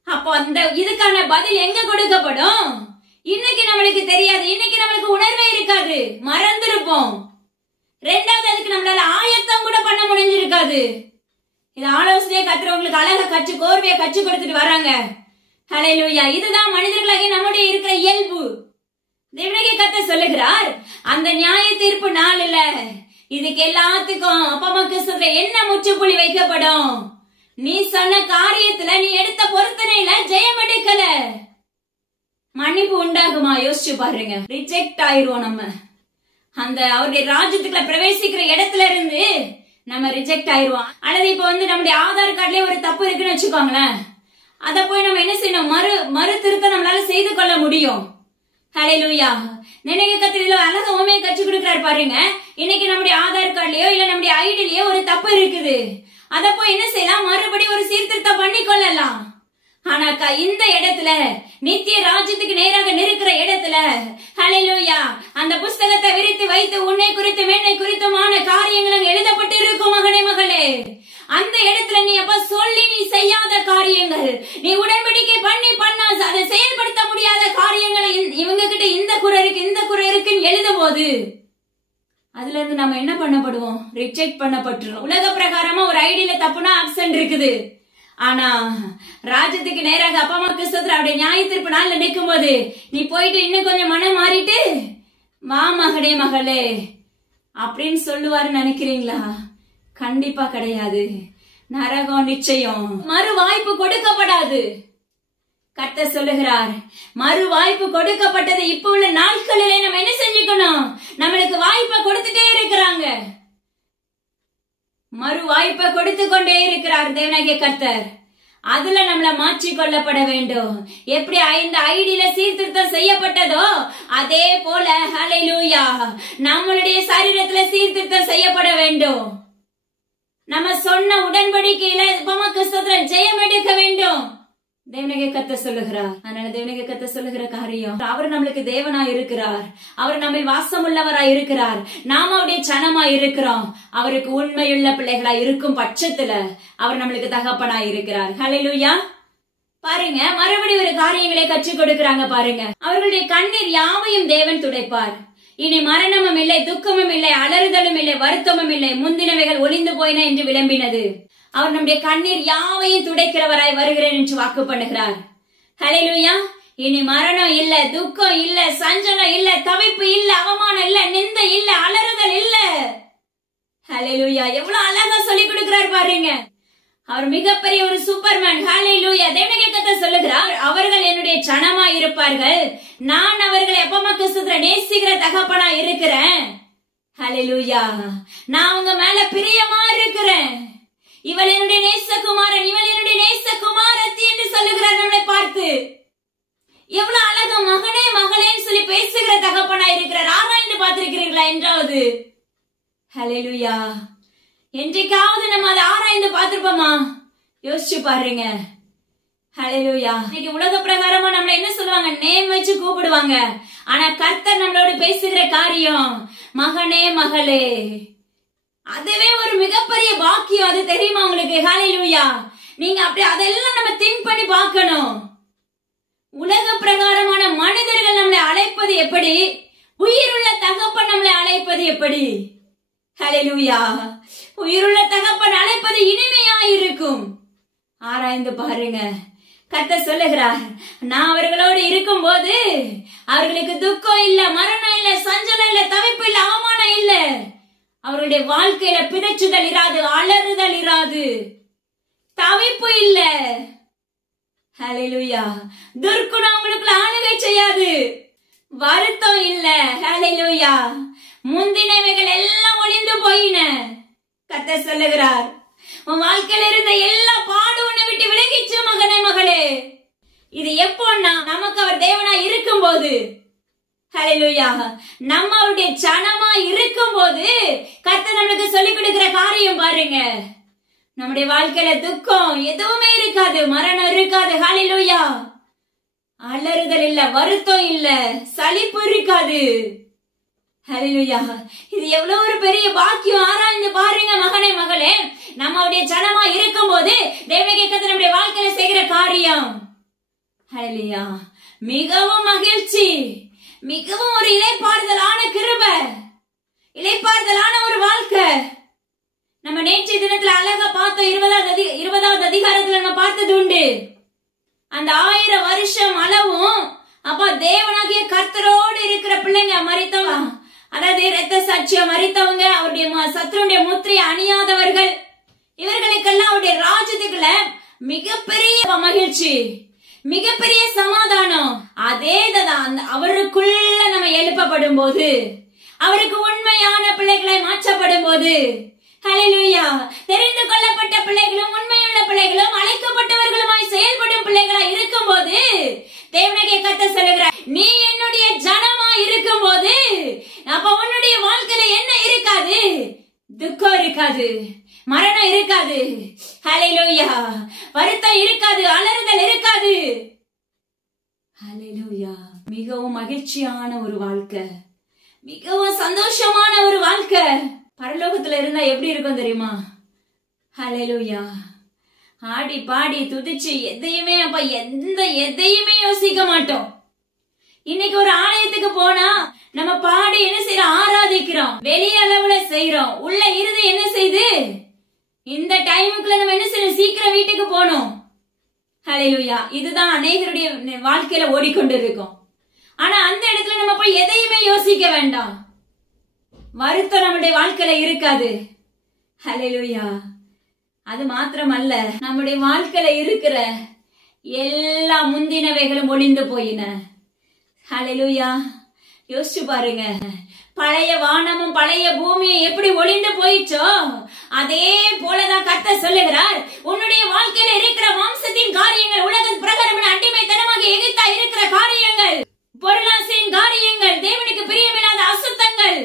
அப்போ அந்த இதுக்கான பதில் எங்க கொடுக்கப்படும்? இன்னைக்கு நம்மளுக்கு தெரியாது, இன்னைக்கு நம்மளுக்கு உணர்வே இருக்காது, மறந்துருப்போம். ரெண்டாவது, அதுக்கு நம்மளால ஆயத்தம் கூட பண்ண முடிஞ்சிருக்காது. இது ஆலோசனையை கத்துறவங்களுக்கு அழகா கோர்வையை கற்று கொடுத்துட்டு வராங்க. ஹல்லேலூயா. இதுதான் மனிதர்களாகி நம்முடைய இருக்கிற இயல்பு. தேவனாகிய கர்த்தர் சொல்லுகிறார், அந்த நியாய தீர்ப்பு நாள்ல இதுக்கு எல்லாத்துக்கும் அப்பா சொல்ற என்ன முற்றுப்புள்ளி வைக்கப்படும்? நீ சொன்ன காரியத்துல, நீ எடுத்த பொருத்தனையில ஜெயம் எடுக்கல, மன்னிப்பு உண்டாகுமா? யோசிச்சு பாருங்க. ரிஜெக்ட் ஆயிருவோம் நம்ம. அந்த அவருடைய ராஜ்யத்துக்குள்ள பிரவேசிக்கிற இடத்துல இருந்து நம்ம ரிஜெக்ட் ஆயிருவோம். அல்லது இப்ப நம்முடைய ஆதார் கார்டுலயே ஒரு தப்பு இருக்குன்னு வச்சுக்கோங்களேன், அத போய் நம்ம என்ன செய்யணும்? மறு திருத்தம் நம்மளால செய்து கொள்ள முடியும். ஹல்லேலூயா. தேவனாகிய கர்த்தர் அழகா உண்மையை கற்றுக் கொடுக்கிறாரு பாருங்க. இன்னைக்கு நம்முடைய ஆதார் கார்டுலயோ இல்ல நம்முடைய ஐடிலயோ ஒரு தப்பு இருக்குது, அத போய் என்ன செய்யலாம்? மறுபடியும் ஒரு சீர்திருத்தம் பண்ணி கொள்ளலாம். ஆனாக்கா இந்த இடத்துல நித்திய ராஜ்யத்துக்கு நேராக நிற்கிற இடத்துல ஹல்லேலூயா அந்த புஸ்தகத்தை விரித்து வைத்து உன்னை குறித்து மேன்மை குறித்துமான காரியங்கள் எழுதப்பட்டு இருக்கும் மகனே மகளே. அந்த இடத்துல நீ அப்ப சொல்லி நீ செய்யாத காரியங்கள், நீ உடன்படிக்கை பண்ணா அதை செயல்படுத்த முடியாத காரியங்களை இவங்க கிட்ட இந்த குறை இருக்குன்னு எழுதும் போது அதுல இருந்து நம்ம என்ன பண்ணப்படுவோம்? ரிஜெக்ட் பண்ணப்பட்டுரும். உலக பிரகாரமா ஒரு ஐடியில தப்புனா ஆப்சன்ட் இருக்குது. ஆனா ராஜ்யத்துக்கு நேராக அப்பா அம்மா கிறிஸ்தவத்துல அப்படியே நியாய தீர்ப்பு நாள்ல நிற்கும் போது நீ போயிட்டு இன்னும் கொஞ்சம் மனம் மாறிட்டு வா மகனே மகளே அப்படின்னு சொல்லுவாருன்னு நினைக்கிறீங்களா? கண்டிப்பா கிடையாது. நரகம் நிச்சயம். மறு வாய்ப்பு கொடுக்கப்படாது. கர்த்தர் சொல்லுகிறார், மறு வாய்ப்பு கொடுக்கப்பட்டது. இப்ப உள்ள நாட்களிலே நம்ம என்ன செஞ்சுக்கணும்? நம்மளுக்கு வாய்ப்பை கொடுத்துட்டே இருக்கிறாங்க. மறு வாய்ப்பை கொடுத்து கொண்டே இருக்கிறார் தேவனாகிய கர்த்தர். அதுல நம்மள மாற்றி கொள்ளப்பட வேண்டும். எப்படி இந்த ஐடியில சீர்திருத்தம் செய்யப்பட்டதோ அதே போல ஹல்லேலூயா நம்மளுடைய சரீரத்துல சீர்திருத்தம் செய்யப்பட வேண்டும். நம்ம சொன்ன உடன்படிக்கையில கிறிஸ்தவத்துல ஜெயம் எடுக்க வேண்டும். தேவனாகிய கர்த்தர் சொல்லுகிறார். அதனால தேவனாகிய கர்த்தர் சொல்லுகிற காரியம், அவர் நம்மளுக்கு தேவனாய் இருக்கிறார். அவர் நம்ம வாசம் உள்ளவராய் இருக்கிறார். நாம அவருடைய சனமாய் இருக்கிறோம். அவருக்கு உண்மையுள்ள பிள்ளைகளாய் இருக்கும் பட்சத்துல அவர் நம்மளுக்கு தகப்பனாய் இருக்கிறார். ஹல்லேலூயா. பாருங்க, மறுபடியும் ஒரு காரியங்களை கற்றுக் கொடுக்கிறாங்க. பாருங்க, அவர்களுடைய கண்ணீர் யாவையும் தேவன் துடைப்பார். இனி மரணமும் இல்லை, துக்கமும் இல்லை, அலறுதலும் இல்லை, வருத்தமும் இல்லை, முந்தினவைகள் ஒளிந்து போயின என்று விளம்பினது. அவர் நம்முடைய கண்ணீர் யாவையும் துடைக்கிறவராய் வருகிறேன் என்று வாக்கு பண்ணுகிறார். ஹல்லேலூயா. இனி மரணம் இல்ல, துக்கம் இல்ல, சஞ்சலம் இல்ல, தவிப்பு இல்ல, அவமானம் இல்ல, நிந்தை இல்ல, அலறுதல் இல்ல. ஹல்லேலூயா. எவ்வளவு அழகா சொல்லி கொடுக்கிறார் பாருங்க. அவர் மிகப்பெரிய ஒரு சூப்பர்மேன். ஹல்லேலூயா. தேவனாகிய கர்த்தர் சொல்லுகிறார், அவர்கள் என்னுடைய சனமா இருப்பார்கள். நான் அவர்களை அப்பமா கிறிஸ்துவில நேசிக்கிற தகப்பனா இருக்கிறேன். ஹல்லேலூயா. நான் உங்க மேல பிரியமா இருக்கிறேன். இவள் என்னுடைய நேசகுமாரன், இவள் என்னுடைய நேசகுமாரத்தி என்று சொல்லுகிறார் நம்மளை பார்த்து. எவ்வளவு அழகா மகனே மகளேன்னு சொல்லி பேசுகிற தகப்பனா இருக்கிறார். ஆராய்ந்து பார்த்திருக்கிறீர்களா என்றாவது? ஹல்லேலூயா. என்றைக்காவது நம்ம அதை ஆராய்ந்து பார்த்திருப்போமா? யோசிச்சு பாருங்க. ஹல்லேலூயா. இன்னைக்கு உலக பிரகாரமா நம்மள என்ன சொல்லுவாங்க? நேம் வச்சு கூப்பிடுவாங்க. ஆனா கர்த்தர் நம்மளோட பேசுகிற காரியம் மகனே மகளே. அதுவே ஒரு மிகப்பெரிய பாக்கியம். அது தெரியுமா உங்களுக்கு? ஹல்லேலூயா. நீங்க அப்படி அதெல்லாம் நம்ம திங்க் பண்ணி பார்க்கணும். உலக பிரகாரமான மனிதர்கள் நம்மளை அழைப்பது எப்படி? உயிருள்ள தகப்பன் நம்மளை அழைப்பது எப்படி? ஹல்லேலூயா. உயிருள்ள தகப்பன் அழைப்பது இனிமையாயிருக்கும். ஆராய்ந்து பாருங்க. கர்த்தர் சொல்லுகிறார், நான் அவர்களோடு இருக்கும் போது அவர்களுக்கு துக்கம் இல்ல, மரணம் இல்ல, சஞ்சலம் இல்ல, தவிப்பு இல்ல, அவமானம் இல்ல. அவருடைய வாழ்க்கையில பிதற்றுதல் இராது, அலறுதல் இராது, தவிப்பு இல்ல. ஹல்லேலூயா. துர்க்குணம் அவங்களுக்குள்ள ஆளுகை செய்யாது, வருத்தம் இல்ல. ஹல்லேலூயா. முந்தினவைகள் எல்லாம் ஒளிந்து போயின. கர்த்தர் சொல்லுகிறார், உன் வாழ்க்கையில இருந்த எல்லா பாடும் உன்னை விட்டு விலகிச்சு மகனே மகளே. இது எப்போன்னா நமக்கு அவர் தேவனா இருக்கும் போது. ஹல்லேலூயா. நம்ம அவருடைய சனமா இருக்கும் போது கர்த்தர் நம்மளுக்கு சொல்லிக் கொடுக்கிற காரியம் பாருங்க. நம்முடைய வாழ்க்கையில துக்கம் எதுவுமே இருக்காது, மரணம் இருக்காது. ஹல்லேலூயா. அலறுதல் இல்ல, வருத்தம் இல்ல, சலிப்பு இருக்காது. ஹல்லேலூயா. இது எவ்வளவு ஒரு பெரிய பாக்கியம். ஆராய்ந்து பாருங்க மகனே மகளே. நம்ம அவருடைய சனமா இருக்கும் போது தேவனாகிய கர்த்தர் நம்முடைய வாழ்க்கையில செய்கிற காரியம். ஹல்லேலூயா. மிகவும் மகிழ்ச்சி, மிகவும் ஒரு இளைப்பாறுதலான கிருபை, இளைப்பாறுதலான ஒரு வாழ்க்கை. நம்ம நேற்றைய தினத்துல அழகா பார்த்தோம். 20வது அதிகாரத்துல நம்ம பார்த்தது உண்டு. அந்த 1000 வருஷம் அளவும் அப்பா தேவனாகிய கர்த்தரோடு இருக்கிற பிள்ளைங்க மரித்தவங்க, அதாவது இரத்த சாட்சியம் மரித்தவங்க, அவருடைய சத்துருடைய முத்திரையை அணியாதவர்கள், இவர்களுக்கெல்லாம் அவருடைய ராஜ்யத்துக்குள்ள மிகப்பெரிய மகிழ்ச்சி, மிகப்பெரிய சமாதானம். அதேதான் அவருக்குள்ள நம்ம எழுப்பப்படும் போது, அவருக்கு உண்மையான பிள்ளைகளை மாற்றப்படும் போது, ஹல்லேலூயா, தெரிந்து கொள்ளப்பட்ட பிள்ளைகளும் உண்மையுள்ள பிள்ளைகளும் அழைக்கப்பட்டவர்களுமாய் செயல்படும் பிள்ளைகளாய் இருக்கும் போது தேவனாகிய கர்த்தர் சொல்லுகிறார், நீ என்னுடைய ஜனமா இருக்கும் போது அப்ப உன்னுடைய வாழ்க்கையில என்ன இருக்காது? துக்கம் இருக்காது, மரணம் இருக்காது. ஹல்லேலூயா. வருத்தம் இருக்காது, அலறுதல் இருக்காது. ஹல்லேலூயா. மிகவும் மகிழ்ச்சியான ஒரு வாழ்க்கை, மிகவும் சந்தோஷமான ஒரு வாழ்க்கை பரலோகத்துல இருந்தா எப்படி இருக்கும் தெரியுமா? ஹல்லேலூயா. ஆடி பாடி துதிச்சு எதையுமே எதையுமே யோசிக்க மாட்டோம். இன்னைக்கு ஒரு ஆலயத்துக்கு போனா நம்ம பாடி என்ன செய்யறோம்? ஆராதிக்கிறோம். வெளிய அளவுல செய்யறோம். உள்ள இறுதி என்ன செய்யுது? இந்த டைமுக்குள்ள நம்ம என்ன செய்யணும்? சீக்கிரம் வீட்டுக்கு போகணும். ஹல்லேலூயா. இதுதான் அநேகருடைய வாழ்க்கையில ஓடிக்கொண்டு இருக்கும். ஆனா அந்த இடத்துல நம்ம போய் எதையுமே யோசிக்க வேண்டாம். வருத்தம் நம்முடைய வாழ்க்கையில இருக்காது. ஹல்லேலூயா. அது மாத்திரமல்ல, நம்முடைய வாழ்க்கையில இருக்கிற எல்லா முந்தினவைகளும் ஒளிந்து போயின. ஹல்லேலூயா. யோசிச்சு பாருங்க, பழைய வானமும் பழைய பூமியும் எப்படி ஒளிந்து போயிச்சோ அதே போலதான் கர்த்தர் சொல்லுகிறார், உன்னுடைய வாழ்க்கையில இருக்கிற மாம்சத்தின் காரியங்கள், உலக பிரகாரமான அடிமைத்தனமாக எகிப்தா இருக்கிற காரியங்கள், பொருளாசையின் காரியங்கள், தேவனுக்கு பிரியமில்லாத அசுத்தங்கள்,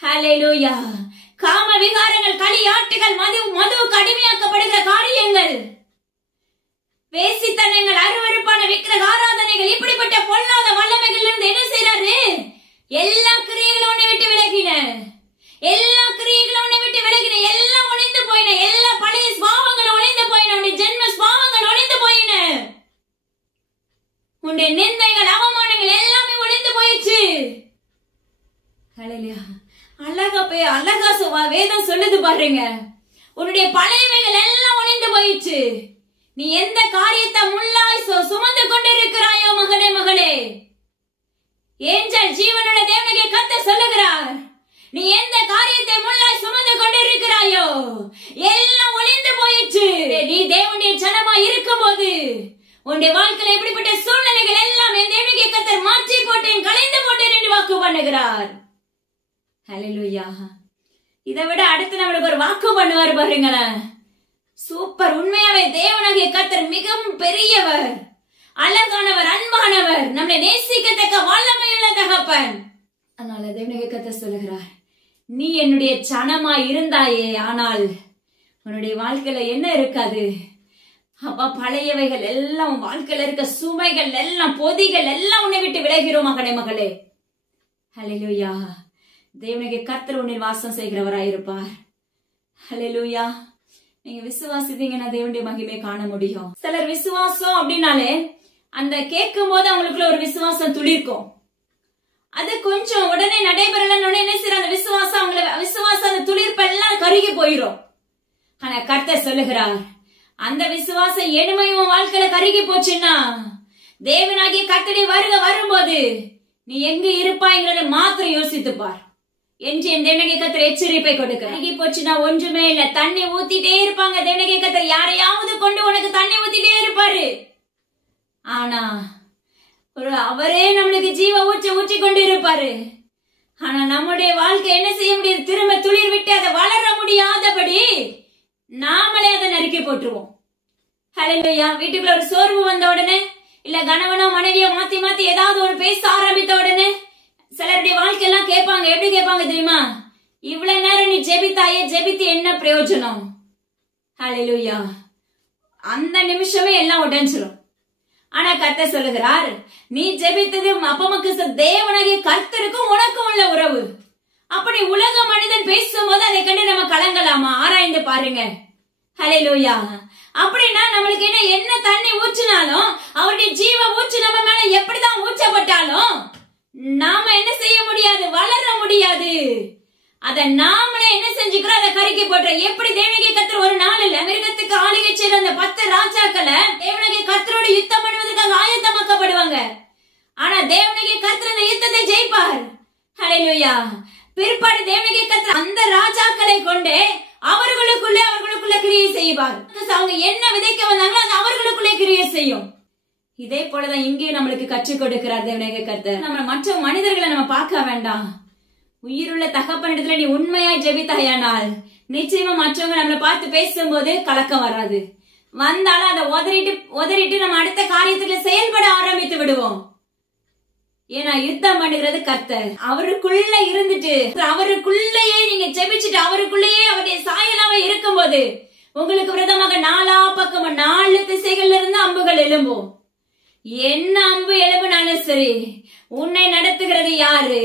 ஹல்லேலூயா, காம விகாரங்கள், களியாட்டுகள், மதுவுக்கு அடிமையாக்கப்படுகிற காரியங்கள், வேசித்தனங்கள், அருவருப்பான விக்கிரக ஆராதனைகள், இப்படிப்பட்ட பொல்லாத வல்லமைகள் இருந்து என்ன செய்யறாரு? எல்லா கிரியைகளும் உன்னை விட்டு விலகின. எல்லா கிரியைகளும் உன்னை விட்டு விலகின. எல்லாம் ஒளிந்து போயின. எல்லா பழைய ஸ்வாவங்களும் ஒளிந்து போயின. உன்னுடைய ஜென்ம ஸ்வாவங்கள் ஒளிந்து போயின. உன்னுடைய நிந்தைகள், அவமானங்கள் எல்லாமே ஒளிந்து போயிடுச்சு. ஹல்லேலூயா. அழகா வேதம் சொல்லுது பாருங்க, உன்னுடைய பழையவைகள் எல்லாம் ஒளிந்து போயிடுச்சு. நீ எந்த காரியத்தை முள்ளாய் சுமந்து கொண்டிருக்கிறாயோ மகனே, மகளே, ஏஞ்சல் ஜீவனுள்ள தேவனுடைய கர்த்தர் சொல்லுகிறார், நீ எந்த காரியத்தை முள்ளாய் சுமந்து கொண்டிருக்கிறாயோ எல்லாம் ஒளிந்து போயிடுச்சு. நீ தேவனுடைய ஜனமா இருக்கும் போது உன்னுடைய வாழ்க்கையில எப்படிப்பட்ட சூழ்நிலைகள் எல்லாம் என் தேவனுடைய கர்த்தர் மாற்றி போட்டேன், கலைந்து போட்டேன் என்று வாக்கு பண்ணுகிறார். ஹல்லேலூயா. இதை விட அடுத்து நம்மளுக்கு ஒரு வாக்கு பண்ணுவார் பாருங்களேன். சூப்பர். உண்மையாவே தேவனாகிய கர்த்தர் மிகவும் பெரியவர், அழகானவர், அன்பானவர், நம்மளை நேசிக்கத்தக்க வல்லமையுள்ள தகப்பன். அதனால தேவனாகிய கர்த்தர் சொல்லுகிறார், நீ என்னுடைய சனமா இருந்தாயே, ஆனால் உன்னுடைய வாழ்க்கையில என்ன இருக்காது? அப்பா, பழையவைகள் எல்லாம், வாழ்க்கையில இருக்க சுமைகள் எல்லாம், பொதிகள் எல்லாம் உன்னை விட்டு விலகிறோம் மகனே, மகளே. ஹல்லேலூயா. தேவனுடைய கர்த்தர் உன்னில் வாசம் செய்கிறவராயிருப்பார். ஹல்லேலூயா. நீங்க விசுவாசித்தீங்கன்னா தேவனுடைய மகிமை காண முடியும். சிலர் விசுவாசம் அப்படின்னாலே அந்த கேட்கும் போது அவங்களுக்குள்ள ஒரு விசுவாசம் துளிர்க்கும். அது கொஞ்சம் உடனே நடைபெறலன்னு என்ன செய்யற அந்த விசுவாசம் அந்த துளிர்ப்பெல்லாம் கருகி போயிரும். ஆனா கர்த்தர் சொல்லுகிறார், அந்த விசுவாசம் எளிமையும் வாழ்க்கையில கருகி போச்சுன்னா தேவனாகிய கர்த்தருடைய வருகை வரும்போது நீ எங்க இருப்பாய்ங்கிறத மாத்திரம் யோசித்துப்பார் என்று என் தேவனாகிய கர்த்தர் எச்சரிப்பை கொடுக்க. கருகி போச்சுன்னா ஒன்றுமே இல்ல, தண்ணி ஊத்திட்டே இருப்பாங்க. தேவனாகிய கர்த்தர் யாரையாவது கொண்டு உனக்கு தண்ணி ஊத்திட்டே இருப்பாரு. ஆனா அவரே நம்மளுக்கு ஜீவ ஊற்றி கொண்டு இருப்பாரு. ஆனா நம்முடைய வாழ்க்கை என்ன செய்ய முடியாது? திரும்ப துளிர் விட்டு அதை வளர முடியாதபடி நாமளே அதை நறுக்கி போட்டுருவோம். ஹல்லேலூயா. வீட்டுக்குள்ள ஒரு சோர்வு வந்த உடனே, இல்ல கணவனோ மனைவியோ மாத்தி மாத்தி ஏதாவது ஒரு பேச ஆரம்பித்த உடனே சிலருடைய வாழ்க்கையெல்லாம் கேட்பாங்க. எப்படி கேட்பாங்க தெரியுமா? இவ்வளவு நேரம் நீ ஜெபித்தாயே, ஜெபித்து என்ன பிரயோஜனம்? ஹல்லேலூயா. அந்த நிமிஷமே எல்லாம் உடைஞ்சிரும். ஆனா கர்த்தர் சொல்லுகிறார், நீ ஜெபித்தது அப்பமக்கு தேவனாகிய கர்த்தருக்கும் உனக்கும் உள்ள உறவு. அப்படி உலக மனிதன் பேசும்போது அதை கண்டு நம்ம கலங்கலாமா? ஆராய்ந்து பாருங்க. ஹல்லேலூயா. அப்படின்னா நம்மளுக்கு என்ன தண்ணி ஊற்றினாலும், அவருடைய ஜீவ ஊற்று நம்ம மேல எப்படிதான் ஊற்றப்பட்டாலும் நாம என்ன செய்ய முடியாது? வளர முடியாது. அத நாமளே என்ன செஞ்சுக்கிறோம்? அதை கருக்கி போட்டுறோம். எப்படி தேவனாகிய கர்த்தர் ஒரு நாளில் மிருகத்துக்கு ஆளுகை செய்த அந்த 10 ராஜாக்களை தேவனாகிய கர்த்தரோட யுத்தம் பண்ணுவதற்காக ஆயத்தமாக்கப்படுவாங்க. ஆனா தேவனாகிய கர்த்தர் அந்த யுத்தத்தை ஜெயிப்பார். ஹல்லேலூயா. பிற்பாடு தேவனாகிய கர்த்தர் அந்த ராஜாக்களை கொண்டு அவர்களுக்குள்ள கிரியை செய்வார். அவங்க என்ன விதைக்க வந்தாங்களோ அது அவர்களுக்குள்ளே கிரியை செய்யும். இதே போலதான் இங்கேயும் நம்மளுக்கு கற்றுக் கொடுக்கிறார் தேவனாகிய கர்த்தர். நம்ம மற்ற மனிதர்களை நம்ம பார்க்க வேண்டாம். உயிருள்ள தகப்பனிடத்துல நீ உண்மையாய் ஜெபித்தாயானால் நிச்சயமா மற்றவங்க நம்மளை பார்த்து பேசும்போது கலக்கம் வராது. வந்தாலும் அதை உதறிட்டு நம்ம அடுத்த காரியத்துல செயல்பட ஆரம்பித்து விடுவோம். ஏன்னா யுத்தம் பண்ணுகிறது கர்த்தர். அவருக்குள்ள இருந்துட்டு அவருக்குள்ளேயே நீங்க ஜெபிச்சுட்டு அவருக்குள்ளேயே அவருடைய சாயலாக இருக்கும் போது உங்களுக்கு விரதமாக 4 பக்கம் 4 திசைகள்ல இருந்து அம்புகள் எழும்பும். என்ன அம்பு எழுப்புனாலும் சரி, உன்னை நடத்துகிறது யாரு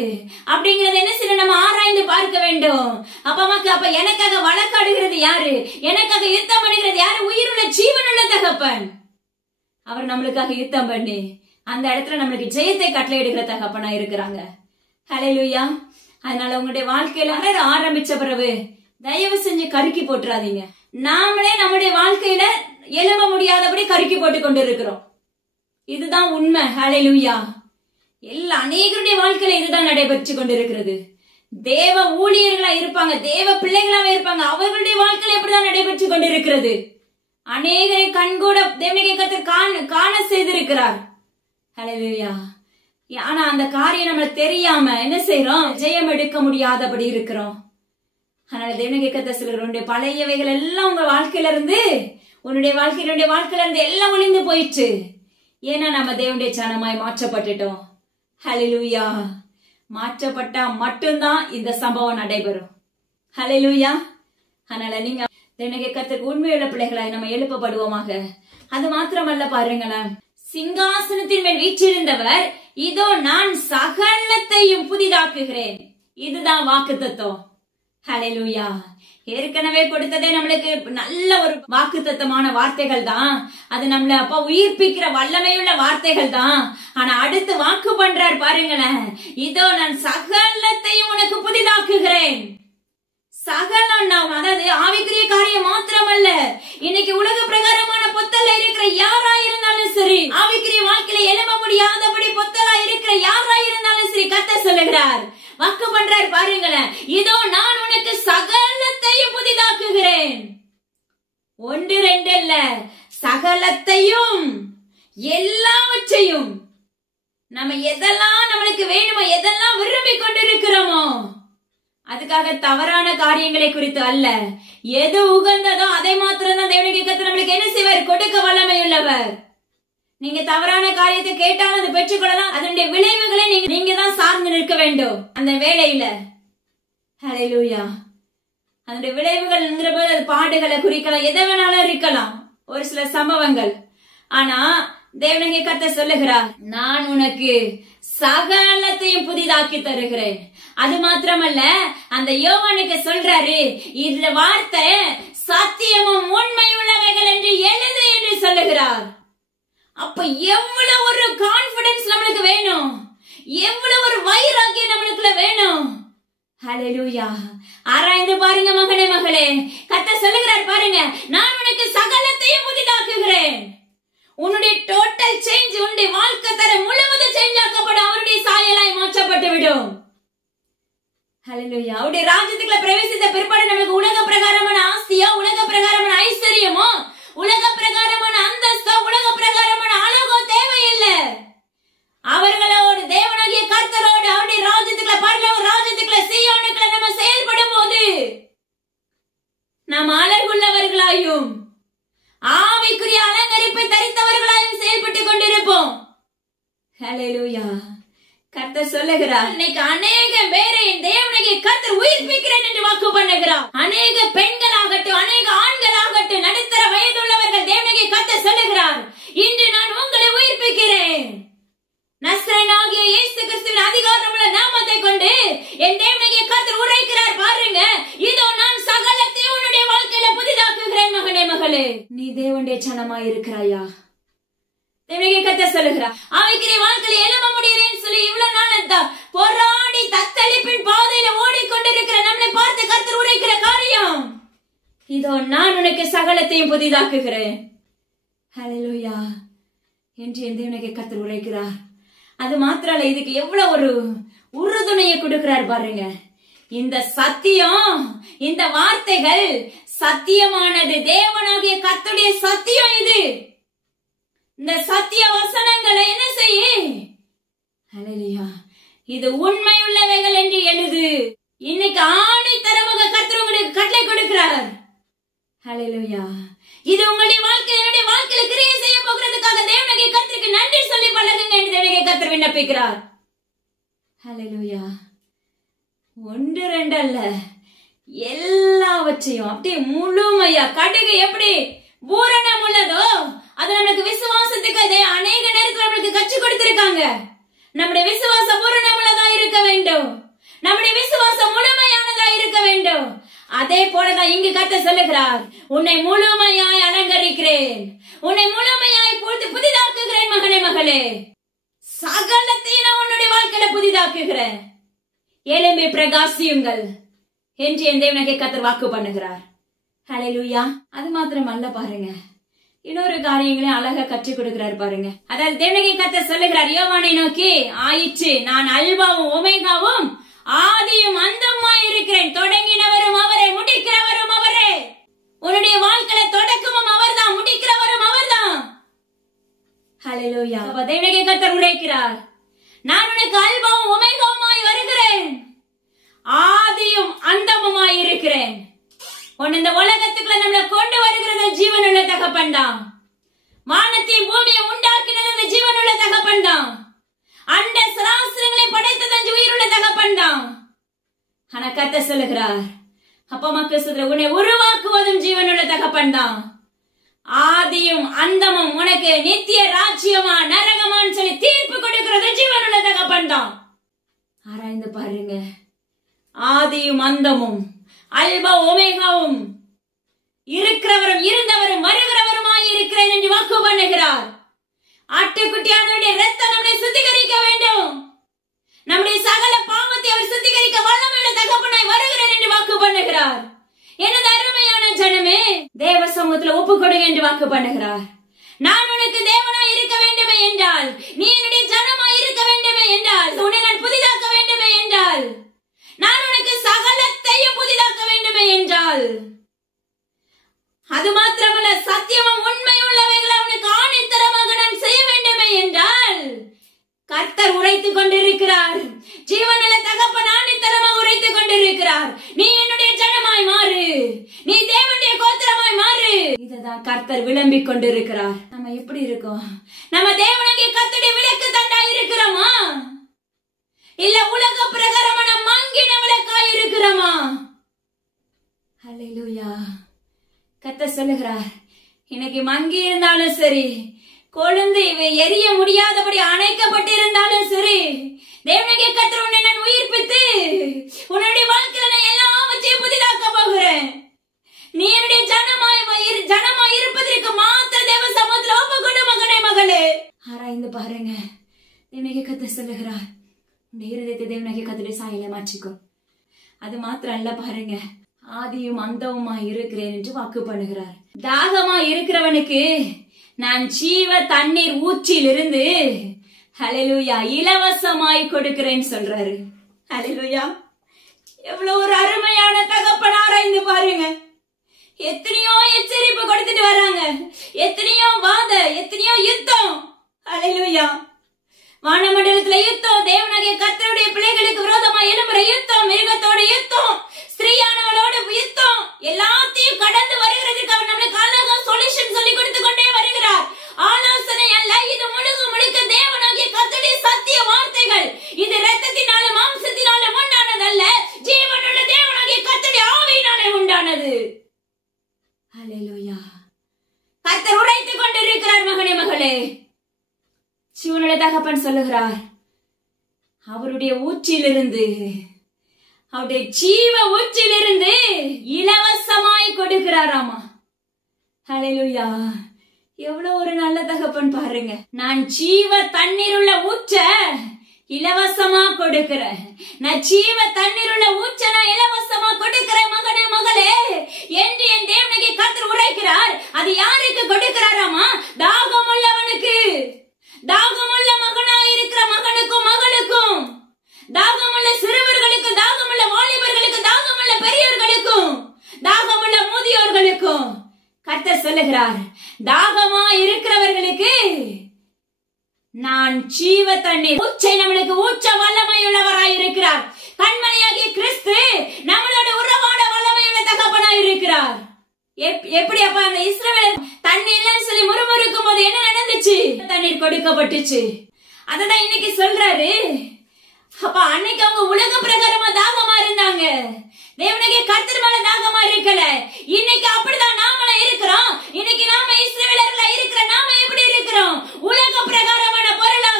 அப்படிங்கறது என்ன சரி நம்ம ஆராய்ந்து பார்க்க வேண்டும். அப்ப எனக்காக வழக்காடுகிறது யாரு, எனக்காக யுத்தம் பண்ணுகிறது யாரு? உயிருள்ள ஜீவனுள்ள தகப்பன். அவர் நம்மளுக்காக யுத்தம் பண்ணி அந்த இடத்துல நம்மளுக்கு ஜெயத்தை கட்டளை எடுக்கிற தகப்பனா இருக்கிறாங்க. ஹல்லேலூயா. அதனால உங்களுடைய வாழ்க்கையில ஆரம்பிச்ச பிறகு தயவு செஞ்சு கருக்கி போட்டுறாதீங்க. நாமளே நம்முடைய வாழ்க்கையில எழும்ப முடியாதபடி கருக்கி போட்டு கொண்டு இருக்கிறோம். இதுதான் உண்மை. ஹல்லேலூயா. அநேகருடைய வாழ்க்கையில இதுதான் நடைபெற்று கொண்டிருக்கிறது. தேவ ஊழியர்களா இருப்பாங்க, தேவ பிள்ளைகளாவே இருப்பாங்க, அவர்களுடைய வாழ்க்கையில எப்படிதான் நடைபெற்று கொண்டிருக்கிறது. அநேகரை கண்கூட தேவனுடைய கர்த்தர் காண செய்திருக்கிறார். ஹல்லேலூயா. ஆனா அந்த காரியம் நம்மளுக்கு தெரியாம என்ன செய்யறோம்? ஜெயம் எடுக்க முடியாதபடி இருக்கிறோம். அதனால தேவனுடைய கர்த்தர் சிலருடைய பழையவைகள் எல்லாம் உங்க வாழ்க்கையில இருந்து, உன்னுடைய வாழ்க்கையில இருந்து எல்லாம் ஒளிந்து போயிடுச்சு. ஏன்னா நம்ம தேவனுடைய ஜனமாய் மாற்றப்பட்டுட்டோம். ஹல்லேலூயா. மாற்றப்பட்டா மட்டும்தான் இந்த சம்பவம் நடைபெறும். ஹல்லேலூயா. அதனால நீங்க தேவனுடைய கர்த்தருக்கு உண்மையுள்ள பிள்ளைகளாய் நம்ம எழுப்பப்படுவோமாக. அது மாத்திரமல்ல, பாருங்களேன், சிங்காசனத்தின் மேல் வீற்றிருந்தவர், இதோ நான் சகலத்தையும் புதிதாக்குகிறேன். இதுதான் வாக்குத்தத்தம். ஹல்லேலூயா. ஏற்கனவே கொடுத்ததே நம்மளுக்கு நல்ல ஒரு வாக்குத்தத்தமான வார்த்தைகள் தான். அது நம்மள அப்ப உயிர்ப்பிக்கிற வல்லமையுள்ள வார்த்தைகள் தான். ஆனா அடுத்து வாக்கு பண்றார் பாருங்களேன், இதோ நான் சகலத்தையும் உனக்கு புதிதாக்குகிறேன். சகலம் நாம், அதாவது ஆவிக்குரிய காரியம் மாத்திரமல்ல, இன்னைக்கு உலக பிரகாரமான பொத்தல்ல இருக்கிற யாரா இருந்தாலும் சரி, ஆவிக்குரிய வாழ்க்கையில எழும்ப முடியாதபடி பொத்தலா இருக்கிற யாரா இருந்தாலும் சரி, கர்த்தர் சொல்லுகிறார், வாக்கு பண்றார் பாருங்களேன், இதோ நான் உனக்கு சகலத்தையும் புதிதாக்குகிறேன். ஒன்று ரெண்டு இல்ல, சகலத்தையும், எல்லாவற்றையும். நம்ம எதெல்லாம் நம்மளுக்கு வேணுமோ, எதெல்லாம் விரும்பி கொண்டிருக்கிறோமோ, அதுக்காக தவறான காரியங்களை குறித்து அல்ல, எது உகந்ததோ அதை மாத்திரம் தான் தேவனுடைய கர்த்தர் நம்மளுக்கு என்ன செய்வார்? கொடுக்க வல்லமை உள்ளவர். நீங்க தவறான காரியத்தை கேட்டாலும் அதை பெற்றுக்கொள்ளலாம். அதனுடைய விளைவுகளை நீங்க தான் சார்ந்து நிற்க வேண்டும் அந்த வேலையில. ஹல்லேலூயா. அதனுடைய விளைவுகள்ங்கிற போது அது பாடுகளை குறிக்கலாம், எதை வேணாலும் இருக்கலாம், ஒரு சில சம்பவங்கள். ஆனா தேவனுடைய கர்த்தர் சொல்லுகிறார், நான் உனக்கு சகலத்தையும் புதிதாக்கி தருகிறேன். அது மாத்திரமல்ல, அந்த யோவானுக்கு சொல்றாரு, இந்த வார்த்தை சத்தியமும் உண்மை உள்ளவைகள் என்று எழுது என்று சொல்லுகிறார். அப்ப எவ்வளவு ஒரு கான்பிடன்ஸ் நம்மளுக்கு வேணும், எவ்வளவு ஒரு வைராக்கியம் நம்மளுக்குள்ள வேணும். ஹல்லேலூயா. ஆராய்ந்து பாருங்க மகனே, மகளே, கர்த்தர் சொல்லுகிறார் பாருங்க, நான் உனக்கு சகலத்தையும் புதிதாக்குகிறேன். உன்னுடைய டோட்டல் சேஞ்ச், உன்னுடைய வாழ்க்கை தர முழுவதும் சேஞ்ச் ஆக்கப்படும், அவருடைய சாயலாய் மாற்றப்பட்டு விடும். ஹல்லேலூயா. அவருடைய ராஜ்யத்துக்குள்ள பிரவேசித்த பிற்பாடு நமக்கு உலக பிரகாரமான ஆஸ்தியோ, உலக பிரகாரமான ஐஸ்வர்யமோ, உலக பிரகாரமான அந்தஸ்தோ, உலக பிரகாரமான அழகோ தேவையில்லை. அவர்களோடு தேவனாகிய கர்த்தரோடு அவருடைய ராஜ்யத்துக்குள்ள, பரலோக ராஜ்யத்துக்குள்ள, சீயோனுக்குள்ள நம்ம செயல்படும் போது நாம் அழகுள்ளவர்களாயும் ஆவிக்குரிய அலங்கரிப்பை தரித்தவர்களாயும் செயல்பட்டுக் கொண்டிருப்போம். ஹல்லேலூயா. கர்த்தர் சொல்லுகிறார், இன்னைக்கு அநேக பேரை தேவனுடைய கர்த்தர் உயிர்ப்பிக்கிறேன் என்று வாக்கு பண்ணுகிறார். அநேக பெண்களாகட்டும், அநேக ஆண்களாகட்டும், நடுத்தர வயதுள்ளவர்கள் தேவனுடைய கர்த்தர் சொல்லுகிறார், இன்று நான் உங்களை உயிர்ப்பிக்கிறேன். நஸ்ரேயனாகிய இயேசு கிறிஸ்துவின் அதிகாரமுள்ள நாமத்தை கொண்டு என் தேவனுடைய கர்த்தர் உரைக்கிறார் பாருங்க, இதோ நான் சகலத்தையும் உன்னுடைய வாழ்க்கையில புதிதாக்குகிறேன். மகனே, மகளே, நீ தேவனுடைய ஜனமாய் இருக்கிறாயா? தேவனுடைய கர்த்தர் சொல்லுகிறார், ஆவிக்குரிய வாழ்க்கையில எழும்ப முடியலன்னு சொல்லி இவ்வளவு நாள் போராடி தத்தளிப்பின் பாதையில ஓடிக்கொண்டிருக்கிற நம்மளை பார்த்து கர்த்தர் உரைக்கிற காரியம், இதோ நான் உனக்கு சகலத்தையும் புதிதாக்குகிறேன். ஹல்லேலூயா என்று என் தேவனுடைய கர்த்தர் உரைக்கிறார். அது மாத்திரம் இல்ல, இதுக்கு எவ்வளவு ஒரு உறுதுணையை கொடுக்கிறார் பாருங்க. இந்த சத்தியம், இந்த வார்த்தைகள் சத்தியமானது, தேவனாகிய கர்த்தருடைய சத்தியம். இது இந்த சத்திய வசனங்களை என்ன செய்ய? ஹல்லேலூயா. இது உண்மை உள்ளவைகள் என்று எழுது. இன்னைக்கு ஆணித்தரமாக கர்த்தர் உங்களுக்கு கட்டளை கொடுக்கிறார். ஹல்லேலூயா. இது உங்களுடைய வாழ்க்கையில, என்னுடைய வாழ்க்கையில கிரியை செய்ய போகிறதுக்காக தேவனுடைய கர்த்தருக்கு நன்றி சொல்லி பழகுங்க என்று தேவனுடைய கர்த்தர் விண்ணப்பிக்கிறார். ஹல்லேலூயா. ஒன்று ரெண்டு அல்ல, எல்லாவற்றையும் அப்படியே முழுமையா, கடுகு எப்படி பூரணம் உள்ளதோ அது நமக்கு விசுவாசத்துக்கு அநேக நேரத்தில் கற்றுக் கொடுத்திருக்காங்க. நம்முடைய விசுவாசம் பூரணமுள்ளதா இருக்க வேண்டும். நம்முடைய விசுவாசம் முழுமையானதா இருக்க வேண்டும். அதே போலதான் இங்கு கர்த்தர் சொல்லுகிறார், உன்னை முழுமையாய் அலங்கரிக்கிறேன், உன்னை முழுமையாய் புதிதாக்குகிறேன் மகனே மகளே. சகலத்தையும் நான் உன்னுடைய வாழ்க்கையில புதிதாக்குகிறேன். எழும்பி பிரகாசியுங்கள் என்று என் தேவனுக்கு கர்த்தர் வாக்கு பண்ணுகிறார். ஹல்லேலூயா. அது மாத்திரம் அல்ல பாருங்க, இன்னொரு காரியங்களையும் அழகா கற்றுக் கொடுக்கிறார் பாருங்க. அதாவது தேவனுக்கு கர்த்தர் சொல்லுகிறார் யோவானை நோக்கி, ஆயிற்று, நான் அல்பாவும் ஒமேகாவும் ஆதியும் அந்தமாய் இருக்கிறேன். தொடங்கினவரும் அவரே, முடிக்கிறவரும் அவரே. உன்னுடைய வாழ்க்கையில தொடக்கமும் அவர்தான், முடிக்கிறவரும் அவர்தான். ஹல்லேலூயா. தேவனுக்கு கர்த்தர் உரைக்கிறார், நான் உனக்கு அல்பாவும் ஒமேகாவுமாய் வருகிறேன், ஆதியும் அந்தமுமாய் இருக்கிறேன். உன் இந்த உலகத்துக்குள்ள நம்மளை கொண்டு வருகிறது ஜீவனுள்ள தகப்பன் தான். வானத்தையும் பூமியை உண்டாக்கினது இந்த ஜீவனுள்ள தகப்பன் தான். அண்ட சராசரங்களை படைத்தது உயிருள்ள தகப்பன் தான். ஆனா கர்த்தர் சொல்லுகிறார், அப்பா மக்கள் சொல்ற, உன்னை உருவாக்குவதும் ஜீவனுள்ள தகப்பன் தான். ஆதியும் அந்தமும் உனக்கு நித்திய ராஜ்யமா நரகமான்னு சொல்லி தீர்ப்பு கொடுக்கிறது ஜீவனுள்ள தகப்பன் தான். ஆராய்ந்து பாருங்க, ஆதியும் அந்தமும் அல்பா ஒமேகாவும் இருக்கிறவரும் இருந்தவரும் வருகிறவருமாய் இருக்கிறேன் என்று வாக்கு பண்ணுகிறார். ஆட்டுக்குட்டியானவருடைய இரத்தம் நம்மை சுத்திகரிக்க வேண்டும். நம்முடைய சகல பாவத்தை அவர் சுத்திகரிக்க வல்லமையுள்ள தகப்பனாய் வருகிறேன் என்று வாக்கு பண்ணுகிறார். எனது அருமையான ஜனமே, தேவ சமூகத்தில் ஒப்பு கொடுங்க என்று வாக்கு பண்ணுகிறார். நான் உனக்கு தேவனாய் இருக்க வேண்டுமே என்றால், நீ என்னுடைய ஜனமாய் இருக்க வேண்டுமே என்றால், உன்னை நான் புதிதாக்க வேண்டுமே என்றால், நான் உனக்கு சகலத்தையும் புதிதாக்க வேண்டுமே என்றால், அது மாத்திரமல்ல சத்தியமும் உண்மை உள்ளவைகளை அவனுக்கு ஆணித்தரமாக நான் செய்ய வேண்டுமே என்றால், கர்த்தர் உரைத்துக் கொண்டிருக்கிறார். ஜீவனுள்ள தகப்பன் ஆணித்தரமாக உரைத்துக் கொண்டிருக்கிறார். நீ என்னுடைய ஜனமாய் மாறு, நீ தேவனுடைய கோத்திரமாய் மாறு. இதுதான் கர்த்தர் விளம்பிக் கொண்டிருக்கிறார். நம்ம எப்படி இருக்கோம்? நம்ம தேவனுடைய கர்த்தருடைய விளக்கு தண்டா இருக்கிறோமா, இல்ல உலக பிரகாரமான மங்கின விளக்காய் இருக்கிறோமா? ஹல்லேலூயா. கர்த்தர் சொல்லுகிறார், இன்னைக்கு மங்கி இருந்தாலும் சரி, கொழுந்து எரிய முடியாதபடி அணைக்கப்பட்டு இருந்தாலும் சரி, தேவனுடைய கர்த்தர் உன்னை நான் உயிர்ப்பித்து உன்னுடைய வாழ்க்கையில நான் எல்லாவற்றையும் புதிதாக்க போகிறேன். நீ என்னுடைய ஜனமாய் இருப்பதற்கு மாத்திர தேவ சமூகத்தில் ஒப்பு கொடு மகனே மகளே. ஆராய்ந்து பாருங்க, தேவனுடைய கர்த்தர் சொல்லுகிறார், உன்னுடைய இருதயத்தை தேவனுடைய கர்த்தருடைய சாயலை மாற்றிக்கோ. அது மாத்திரம் அல்ல பாருங்க, ஆதியும் அந்தவுமாய் இருக்கிறேன் என்று வாக்கு பண்ணுகிறார். தாகமாய் இருக்கிறவனுக்கு நான் ஜீவ தண்ணீர் ஊற்றிலிருந்து ஹல்லேலூயா இலவசமாய் கொடுக்கிறேன் சொல்றாரு. ஹல்லேலூயா. எவ்வளவு ஒரு அருமையான தகப்பன். ஆராய்ந்து பாருங்க, எத்தனையோ எச்சரிப்பு கொடுத்துட்டு வராங்க, எத்தனையோ வாத, எத்தனையோ யுத்தம். ஹல்லேலூயா. வானமண்டலத்துல யுத்தம், தேவனாகிய கர்த்தருடைய பிள்ளைகளுக்கு விரோதமா எழும்புற யுத்தம், மிருகத்தோட யுத்தம், ஸ்திரீயானவளோட யுத்தம், எல்லாத்தையும் கடந்து வருகிறதுக்கு அவர் நம்மளுக்கு அழகா சொல்யூஷன் சொல்லி கொடுத்து கொண்டே வருகிறார். ஆலோசனை அல்ல, இது முழுக்க தேவனாகிய கர்த்தருடைய சத்திய வார்த்தைகள். இது இரத்தத்தினாலும் மாம்சத்தினாலும் உண்டானதல்ல, ஜீவனுள்ள தேவனாகிய கர்த்தருடைய ஆவியினாலே உண்டானது. ஹல்லேலூயா. கர்த்தர் உரைத்துக் கொண்டிருக்கிறார் மகனே மகளே. ஜீவனுள்ள தகப்பன் சொல்லுகிறார், அவருடைய ஊற்றிலிருந்து, அவருடைய ஜீவ ஊற்றிலிருந்து இலவசமாய் கொடுக்கிறாராமா. ஹல்லேலூயா. எவ்வளவு ஒரு நல்ல தகப்பன் பாருங்க. நான் ஜீவ தண்ணீர் உள்ள ஊற்ற இலவசமா கொடுக்கிறேன். நான் ஜீவ தண்ணீர் உள்ள ஊற்ற நான் இலவசமா கொடுக்கிறேன் மகனே மகளே என்று என் தேவனுக்கு கர்த்தர் உரைக்கிறார். அது யாருக்கு கொடுக்கிறாராமா? தாகம் உள்ளவனுக்கு, தாகமுள்ள மகனாய் இருக்கிற மகனுக்கும் மகளுக்கும், தாகமுள்ள சிறுவர்களுக்கும், தாகமுள்ள வாலிபர்களுக்கும், தாகமுள்ள பெரியவர்களுக்கும், தாகமுள்ள முதியோர்களுக்கும் கர்த்தர் சொல்லுகிறார், தாகமா இருக்கிறவர்களுக்கு நான் ஜீவ தண்ணீர் ஊற்றை நம்மளுக்கு ஊற்ற வல்லமையுள்ளவராய் இருக்கிறார். கண்மணியாகிய கிறிஸ்து நம்மளோட உறவாட வல்லமையுள்ள தகப்பனாய் இருக்கிறார். எப்படி அப்ப அந்த இஸ்ரவேல் தண்ணி இல்லைன்னு சொல்லி முறுமுறுக்கும் போது என்ன நடந்துச்சு? தண்ணீர் கொடுக்கப்பட்டுச்சு. அததான் இன்னைக்கு சொல்றாரு. அப்ப அன்னைக்கு அவங்க உலக பிரகாரமா தாகமா இருந்தாங்க, தேவனுடைய கர்த்தர் மேல தாகமா இருக்கல. இன்னைக்கு அப்படிதான் நாமள இருக்கிறோம். இன்னைக்கு நாம இஸ்ரவேலர்களா இருக்கிற நாம எப்படி இருக்கிறோம்? உலக பிரகாரமான பொருளாதாரம்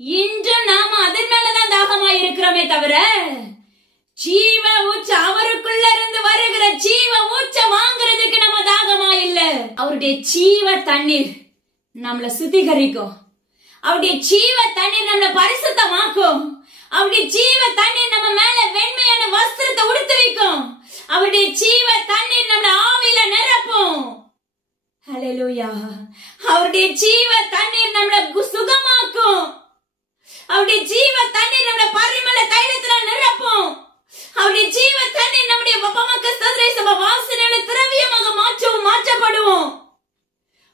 இன்று நாம அதன் மேலதான் தாகமா இருக்கிறோமே தவிர ஜீவ ஊற்ற அவருக்குள்ள இருந்து வருகிற ஜீவ ஊற்ற வாங்குறதுக்கு நம்ம தாகமா இல்ல. அவருடைய ஜீவ தண்ணீர் நம்மள சுத்திகரிக்கும். அவருடைய ஜீவ தண்ணீர் நம்மள பரிசுத்தமாக்கும். அவருடைய ஜீவ தண்ணீர் நம்ம மேல வெண்மையான வஸ்திரத்தை உடுத்து வைக்கும். அவருடைய ஜீவ தண்ணீர் நம்மள ஆவியில நிரப்பும். ஹல்லேலூயா. அவருடைய ஜீவ தண்ணீர் நம்மள சுகமாக்கும். அவருடைய ஜீவ தண்ணீர் நம்மள பரிமள தைலத்துல நிரப்பும். அவருடைய ஜீவ தண்ணீர் நம்முடைய பப்பமக்க ஸ்தோத்திர சபை வாசனையோட திரவியமாக மாற்றப்படுவோம்.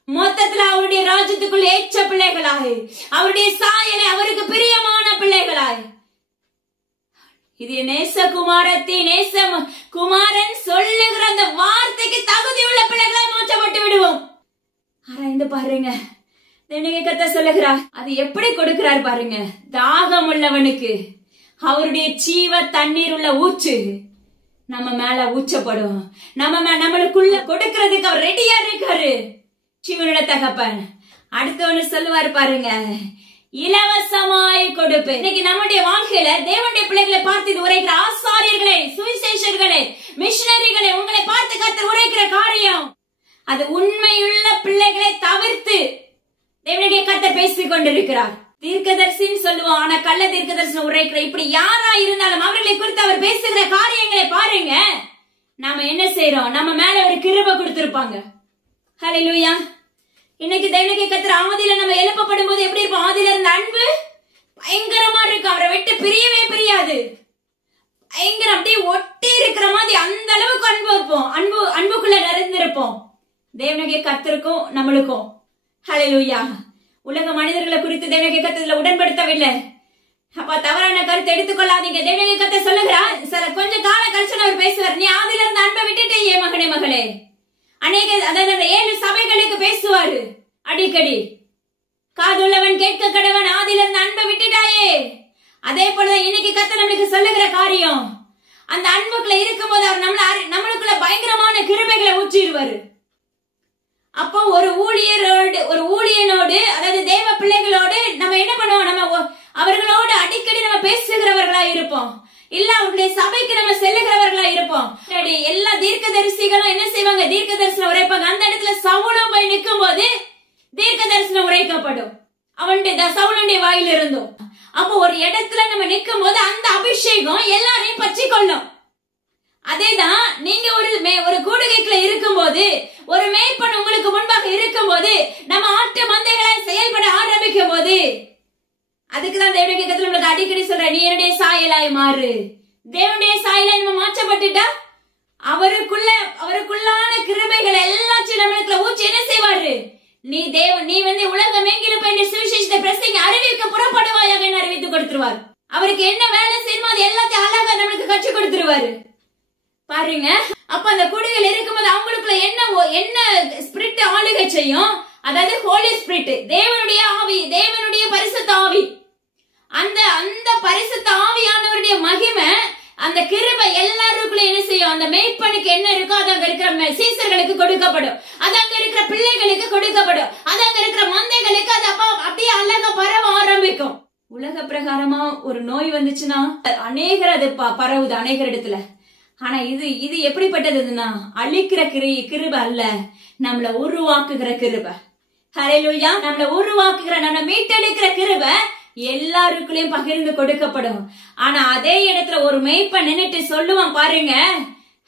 மொத்தத்துல அவருடைய ராஜ்யத்துக்குள் ஏற்ற பிள்ளைகளாய், அவருடைய சாயலை அவருக்கு பிரியமான பிள்ளைகளாய், இது நேசகுமாரத்தி நேச குமாரன் சொல்லுகிற அந்த வார்த்தைக்கு தகுதி உள்ள பிள்ளைகளாய் மாற்றப்பட்டு விடுவோம். ஆராய்ந்து பாருங்க. கர்த்தா சொல்லுகிறார், அது எப்படி கொடுக்கிறார் பாருங்க. தாகம் உள்ளவனுக்கு அவருடைய ஜீவ தண்ணீர் உள்ள ஊற்று நம்ம மேல ஊற்றப்படும். நம்மளுக்குள்ள கொடுக்கிறதுக்கு அவர் ரெடியா இருக்காரு ஜீவனுடைய தகப்பன். அடுத்தவனு சொல்லுவாரு பாருங்க, இலவசமாய் கொடுப்பு. இன்னைக்கு நம்முடைய வாழ்க்கையில தேவனுடைய பிள்ளைகளை பார்த்து இது உரைக்கிற ஆசாரியர்களே, சுவிசேஷர்களே, மிஷனரிகளே, உங்களை பார்த்து கர்த்தர் உரைக்கிற காரியம் அது உண்மையுள்ள பிள்ளைகளை தவிர்த்து தேவனுடைய கர்த்தர் பேசிக் கொண்டிருக்கிறார். தீர்க்கதரிசின்னு சொல்லுவோம், ஆனா கள்ள தீர்க்கதரிசனம் உரைக்கிற இப்படி யாரா இருந்தாலும் அவர்களை குறித்து அவர் பேசுகிற காரியங்களை பாருங்க. நாம என்ன செய்யறோம்? நம்ம மேல ஒரு கிருபை கொடுத்திருப்பாங்க. ஹல்லேலூயா. இன்னைக்கு தேவனுடைய கர்த்தர் ஆதியில நம்ம எழுப்பப்படும் போது எப்படி இருப்போம்? ஆதியில இருந்த அன்பு பயங்கரமா இருக்கு. அவரை விட்டு பிரியவே பிரியாது. பயங்கரம் அப்படியே ஒட்டி இருக்கிற மாதிரி அந்த அளவுக்கு அன்பு இருப்போம். அன்புக்குள்ள நிறைந்திருப்போம். தேவனுடைய கர்த்தருக்கும் நம்மளுக்கும். ஹல்லேலூயா. உலக மனிதர்களை குறித்து தேவனுடைய கர்த்தர் உடன்படுத்தவில்லை. அப்ப தவறான கருத்தை எடுத்துக்கொள்ளாதீங்க. தேவனுடைய கர்த்தர் சொல்லுகிறார், கொஞ்சம் காலம் கழிச்சு அவர் பேசுவார், நீ ஆதியில இருந்த அன்பை விட்டுட்டே ஏன் மகனே மகளே. அநேக அதாவது 7 சபைகளுக்கு பேசுவாரு அடிக்கடி. காதுள்ளவன் கேட்க கடவன், ஆதியில இருந்த அன்பை விட்டுட்டாயே. அதே போல இன்னைக்கு கர்த்தர் நம்மளுக்கு சொல்லுகிற காரியம், அந்த அன்புக்குள்ள இருக்கும் போது அவர் நம்மளுக்குள்ள பயங்கரமான கிருபைகளை ஊற்றிடுவாரு. அப்போ ஒரு ஊழியனோடு அதாவது தேவ பிள்ளைகளோடு நம்ம என்ன பண்ணுவோம்? நம்ம அவர்களோடு அடிக்கடி நம்ம பேசுகிறவர்களா இருப்போம். இல்ல அவர்களுடைய சபைக்கு நம்ம செல்லுகிறவர்களா இருப்போம். எல்லா தீர்க்கதரிசிகளும் என்ன செய்வாங்க? தீர்க்க தரிசனம் உரைப்பாங்க. அந்த இடத்துல சவுலும் போய் நிற்கும் போது தீர்க்க தரிசனம் உரைக்கப்படும் சவுளுடைய வாயில இருந்தும். அப்போ ஒரு இடத்துல நம்ம நிற்கும் போது அந்த அபிஷேகம் எல்லாரையும் பற்றி கொள்ளும். அதேதான் நீங்க ஒரு கூடுகைக்குள்ள இருக்கும் போது, ஒரு மேய்ப்பன் உங்களுக்கு முன்பாக இருக்கும் போது, நம்ம ஆட்டு மந்தைகளாய் செயல்பட ஆரம்பிக்கும் போது, அதுக்குதான் தேவனுடைய கர்த்தர் நம்மளுக்கு அடிக்கடி சொல்ற, நீ என்னுடைய சாயலாய் மாறு. தேவனுடைய சாயலாய் நம்ம மாற்றப்பட்டுட்டா அவருக்குள்ளான கிருபைகள் எல்லாத்தையும் நம்மளுக்குள்ள ஊற்றி என்ன செய்வாரு? நீ உலகம் எங்கிலும் போய் சுவிசேஷத்தை பிரசங்க அறிவிக்க புறப்படுவாயாக அறிவித்து கொடுத்துருவார். அவருக்கு என்ன வேலை செய்யணுமோ அது எல்லாத்தையும் அழகா நம்மளுக்கு கற்றுக் கொடுத்துருவாரு. பாருங்க. அப்ப அந்த குடிகள் இருக்கும்போது அவங்களுக்குள்ள என்ன ஸ்பிரிட் ஆளுகை செய்யும்? அதாவது ஹோலி ஸ்பிரிட், தேவனுடைய ஆவி, தேவனுடைய பரிசுத்த ஆவி. அந்த பரிசுத்த ஆவியானவருடைய மகிமை, அந்த கிருபை எல்லாருக்குள்ள என்ன செய்யும்? அந்த மேய்ப்பனுக்கு என்ன இருக்கோ அது அங்க இருக்கிற சீசர்களுக்கு கொடுக்கப்படும். அது அங்க இருக்கிற பிள்ளைகளுக்கு கொடுக்கப்படும். அது அங்க இருக்கிற மந்தைகளுக்கு அது அப்படியே அழகா பரவ ஆரம்பிக்கும். உலக பிரகாரமா ஒரு நோய் வந்துச்சுன்னா அநேகர் அது பரவுது அநேகர் இடத்துல. ஆனா இது எப்படிப்பட்டதுன்னா அழிக்கிற கிருபை அல்ல, நம்மள உருவாக்குகிற கிருபை. ஹல்லேலூயா. நம்மள உருவாக்குகிற, நம்மள மீட்டெடுக்கிற கிருபை எல்லாருக்குள்ளயும் பகிர்ந்து கொடுக்கப்படும். ஆனா அதே இடத்துல ஒரு மேய்ப்பன் நின்னுட்டு சொல்லுவான் பாருங்க,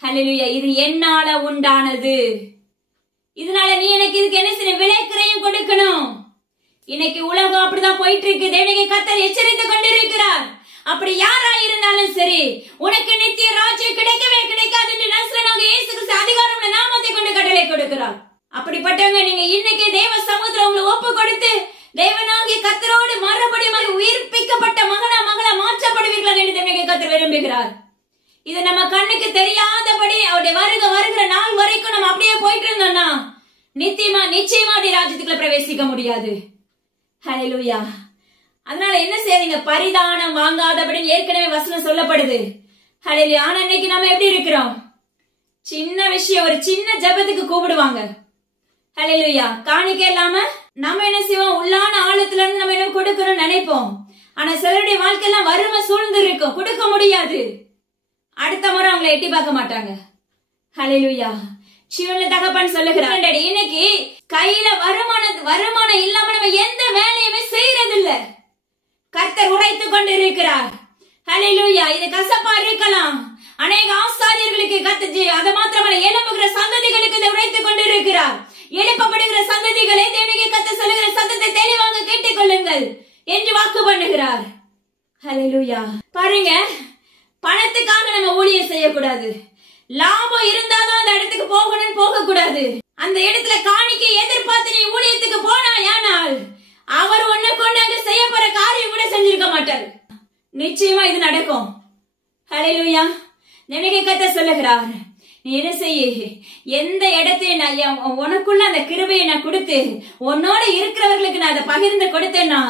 ஹல்லேலூயா, இது என்னால உண்டானது, இதனால நீ எனக்கு இதுக்கு என்ன செய்ய விலைக்கிறையும் கொடுக்கணும். இன்னைக்கு உலகம் அப்படிதான் போயிட்டு இருக்கு. தேவனுடைய கர்த்தர் எச்சரித்துக் கொண்டிருக்கிறார். அப்படி யாரா இருந்தாலும் சரி, உனக்கு நித்திய ராஜ்யம் கிடைக்கவே கிடைக்காது என்று நசரேயனாகிய இயேசு கிறிஸ்து அதிகாரமுள்ள நாமத்தை கொண்டு கட்டளை கொடுக்கிறார். அப்படிப்பட்டவங்க நீங்க இன்னைக்கு தேவ சமுத்திரம் உங்களை ஒப்பு கொடுத்து தேவனாகிய கர்த்தரோடு மறுபடியும் உயிர்ப்பிக்கப்பட்ட மகளா மாற்றப்படுவீர்களா என்று தேவனுடைய கர்த்தர் விரும்புகிறார். இது நம்ம கண்ணுக்கு தெரியாதபடி அவருடைய வருகிற நாள் வரைக்கும் நம்ம அப்படியே போயிட்டு இருந்தோம்னா நிச்சயமா ராஜ்யத்துக்குள்ள பிரவேசிக்க முடியாது. ஹல்லேலூயா. அதனால என்ன செய்றீங்க? பரிதானம் வாங்காதபடி ஏற்கனவே வசனம் சொல்லப்படுது. ஹல்லேலூயா. ஆனா இன்னைக்கு நம்ம எப்படி இருக்கிறோம்? சின்ன விஷயம், ஒரு சின்ன ஜெபத்துக்கு கூப்பிடுவாங்க. ஹல்லேலூயா. காணிக்கை இல்லாம நம்ம என்ன செய்வோம், உள்ளான ஆழத்துல இருந்து நம்ம என்ன கொடுக்கணும்னு நினைப்போம். ஆனா சிலருடைய வாழ்க்கையெல்லாம் வறுமை சூழ்ந்து இருக்கும், கொடுக்க முடியாது. அடுத்த முறை அவங்களை எட்டி பார்க்க மாட்டாங்க. ஹல்லேலூயா. சிவன்ல தகப்பன் சொல்லுகிறார், இன்னைக்கு கையில வருமானம் இல்லாம நம்ம எந்த வேலையுமே செய்யறது இல்ல. கர்த்தர் உரைத்துக் கொண்டு இருக்கிறார். ஹல்லேலூயா. இது கசப்பா இருக்கலாம். அநேக ஆசாரியர்களுக்கு கத்துச்சு, அது மாத்திரமல்ல எழுப்புகிற சந்ததிகளுக்கு இதை உரைத்துக் கொண்டு இருக்கிறார். எழுப்பப்படுகிற சந்ததிகளை தேவனுடைய கர்த்தர் சொல்லுகிற சத்தத்தை தெளிவாக கேட்டுக் கொள்ளுங்கள் என்று வாக்கு பண்ணுகிறார். ஹல்லேலூயா. பாருங்க, பணத்துக்காக நம்ம ஊழியம் செய்யக்கூடாது. லாபம் இருந்தாதான் அந்த இடத்துக்கு போகணும்னு போக கூடாது. அந்த இடத்துல காணிக்கை எதிர்பார்த்து நீ ஊழியத்துக்கு போனாயானால் அவர் உன்னை கொண்டு அங்க செய்ய போற காரியம் கூட செஞ்சிருக்க மாட்டார். நிச்சயமா இது நடக்கும். ஹல்லேலூயா. நினைக்க கர்த்தர் சொல்லுகிறார், நீ என்ன செய்ய, எந்த இடத்தையும் உனக்குள்ள அந்த கிருபையை நான் கொடுத்து உன்னோட இருக்கிறவர்களுக்கு நான் அதை பகிர்ந்து கொடுத்தேன்னா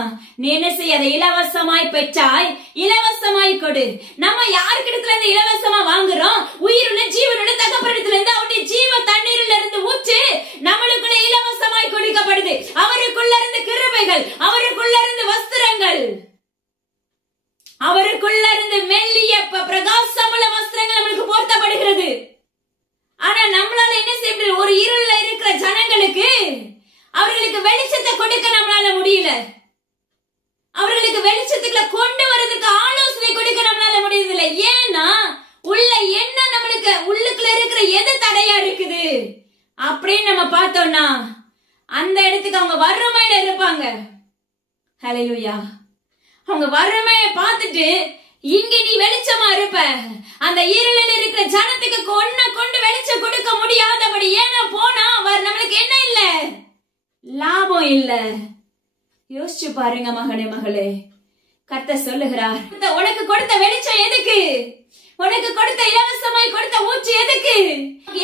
நீ என்ன செய்ய, அதை இலவசமாய் பெற்றாய், இலவசமாய் கொடு. நம்ம யாருக்கிடத்துல இருந்து இலவசமா வாங்குறோம்? உயிருள்ள ஜீவனுள்ள தகப்பனிடத்துல இருந்து அவருடைய ஜீவ தண்ணீரில் இருந்து ஊற்று நம்மளுக்குள்ள இலவசமாய் கொடுக்கப்படுது. அவருக்குள்ள இருந்து கிருபைகள், அவருக்குள்ள இருந்து வஸ்திரங்கள், அவருக்குள்ள இருந்து மெல்லிய பிரகாசமுள்ள வஸ்திரங்கள் நம்மளுக்கு போர்த்தப்படுகிறது. ஆனா நம்மளால என்ன செய்ய முடியல? ஒரு இருள்ல இருக்கிற ஜனங்களுக்கு அவர்களுக்கு வெளிச்சத்தை கொடுக்க நம்மளால முடியல. அவர்களுக்கு வெளிச்சத்துக்குள்ள கொண்டு வரதுக்கு ஆலோசனை கொடுக்க நம்மளால முடியதில்லை. ஏன்னா உள்ள என்ன நம்மளுக்கு உள்ளுக்குள்ள இருக்கிற எது தடையா இருக்குது அப்படின்னு நம்ம பார்த்தோம்னா அந்த இடத்துக்கு அவங்க வறுமையில இருப்பாங்க. ஹல்லேலூயா. அவங்க வறுமையை பார்த்துட்டு இங்க நீ வெளிச்சமா இருப்ப, அந்த இருளில் இருக்கிற ஜனத்துக்கு கொண்டு வெளிச்சம் கொடுக்க முடியாதபடி. ஏன்னா போனா நம்மளுக்கு என்ன இல்ல, லாபம் இல்ல. யோசிச்சு பாருங்க மகனே, மகளே. கர்த்தர் சொல்லுகிறார், உனக்கு கொடுத்த வெளிச்சம் எதுக்கு? உனக்கு கொடுத்த இலவசமாய் கொடுத்த ஊற்று எதுக்கு?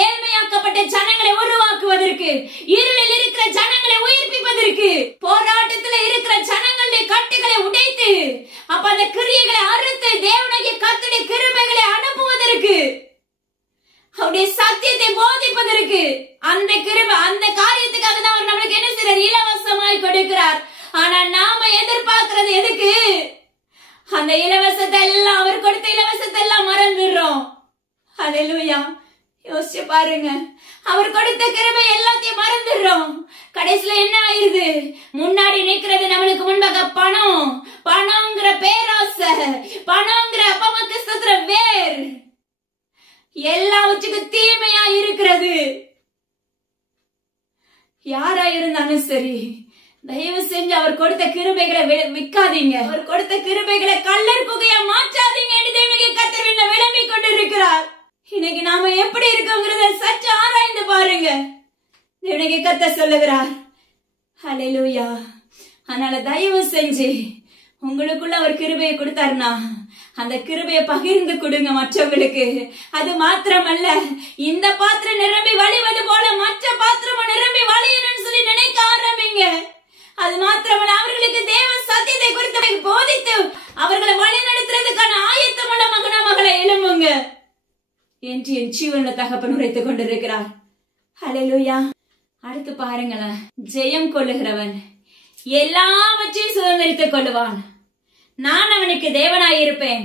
ஏழ்மையாக்கப்பட்ட ஜனங்களை உருவாக்குவதற்கு, இருளில் இருக்கிற ஜனங்களை உயிர்ப்பிப்பதற்கு, போராட்டத்துல இருக்கிற ஜனங்களுடைய கட்டுகளை உடைத்து அப்ப அந்த கிரியைகளை அறுத்து தேவனாகிய கர்த்தருடைய கிருபைகளை அனுப்புவதற்கு, அவருடைய சத்தியத்தை போதிப்பதற்கு, அந்த கிருபை அந்த காரியத்துக்காக தான் அவர் நம்மளுக்கு என்ன செய்றார்? இலவசமாய் கொடுக்கிறார். ஆனா நாம எதிர்பார்க்கிறது எதுக்கு? அந்த இலவசத்தை எல்லாம், அவர் கொடுத்த இலவசத்தை எல்லாம் மறந்துடுறோம். ஹல்லேலூயா. யோசிச்சு பாருங்க, அவர் கொடுத்த கிருபை எல்லாத்தையும் மறந்துடுறோம். கடைசியில என்ன ஆயிருது? முன்னாடி நிக்கிறது நம்மளுக்கு முன்பாக பணம், பணம்ங்கிற பேராசை, பணம்ங்கிற அப்பமக்கு சுத்துற வேர் எல்லாவற்றுக்கும் தீமையா இருக்கிறது. யாரா இருந்தாலும் சரி, தயவு செஞ்சு அவர் கொடுத்த கிருபைகளை விற்காதீங்க. அவர் கொடுத்த கிருபைகளை கல்லர் குகையா மாற்றாதீங்க என்று தேவனுடைய கர்த்தர் விளம்பிக் கொண்டிருக்கிறார். இன்னைக்கு நாம எப்படி இருக்கோங்கிறத சற்று ஆராய்ந்து பாருங்க. தேவனுடைய கர்த்தர் சொல்லுகிறார். ஹல்லேலூயா. அதனால தயவு செஞ்சு உங்களுக்குள்ள அவர் கிருபையை கொடுத்தாருன்னா அந்த கிருபையை பகிர்ந்து கொடுங்க மற்றவங்களுக்கு. அது மாத்திரமல்ல, இந்த பாத்திரம் நிரம்பி வழிவது போல மற்ற பாத்திரமும் நிரம்பி வழியணும்னு சொல்லி நினைக்க ஆரம்பிங்க. அது மாத்திரமல்ல, அவர்களுக்கு தேவ சத்தியத்தை குறித்து போதித்து அவர்களை வழி நடத்துறதுக்கான ஆயத்தமுள்ள மகனா மகளை எழும்புங்க என்று என் ஜீவனுள்ள தகப்பன் உரைத்துக் கொண்டிருக்கிறார். ஹல்லேலூயா. அடுத்து பாருங்களேன், ஜெயம் கொள்ளுகிறவன் எல்லாவற்றையும் சுதந்திரித்துக் கொள்ளுவான். நான் அவனுக்கு தேவனாயிருப்பேன்,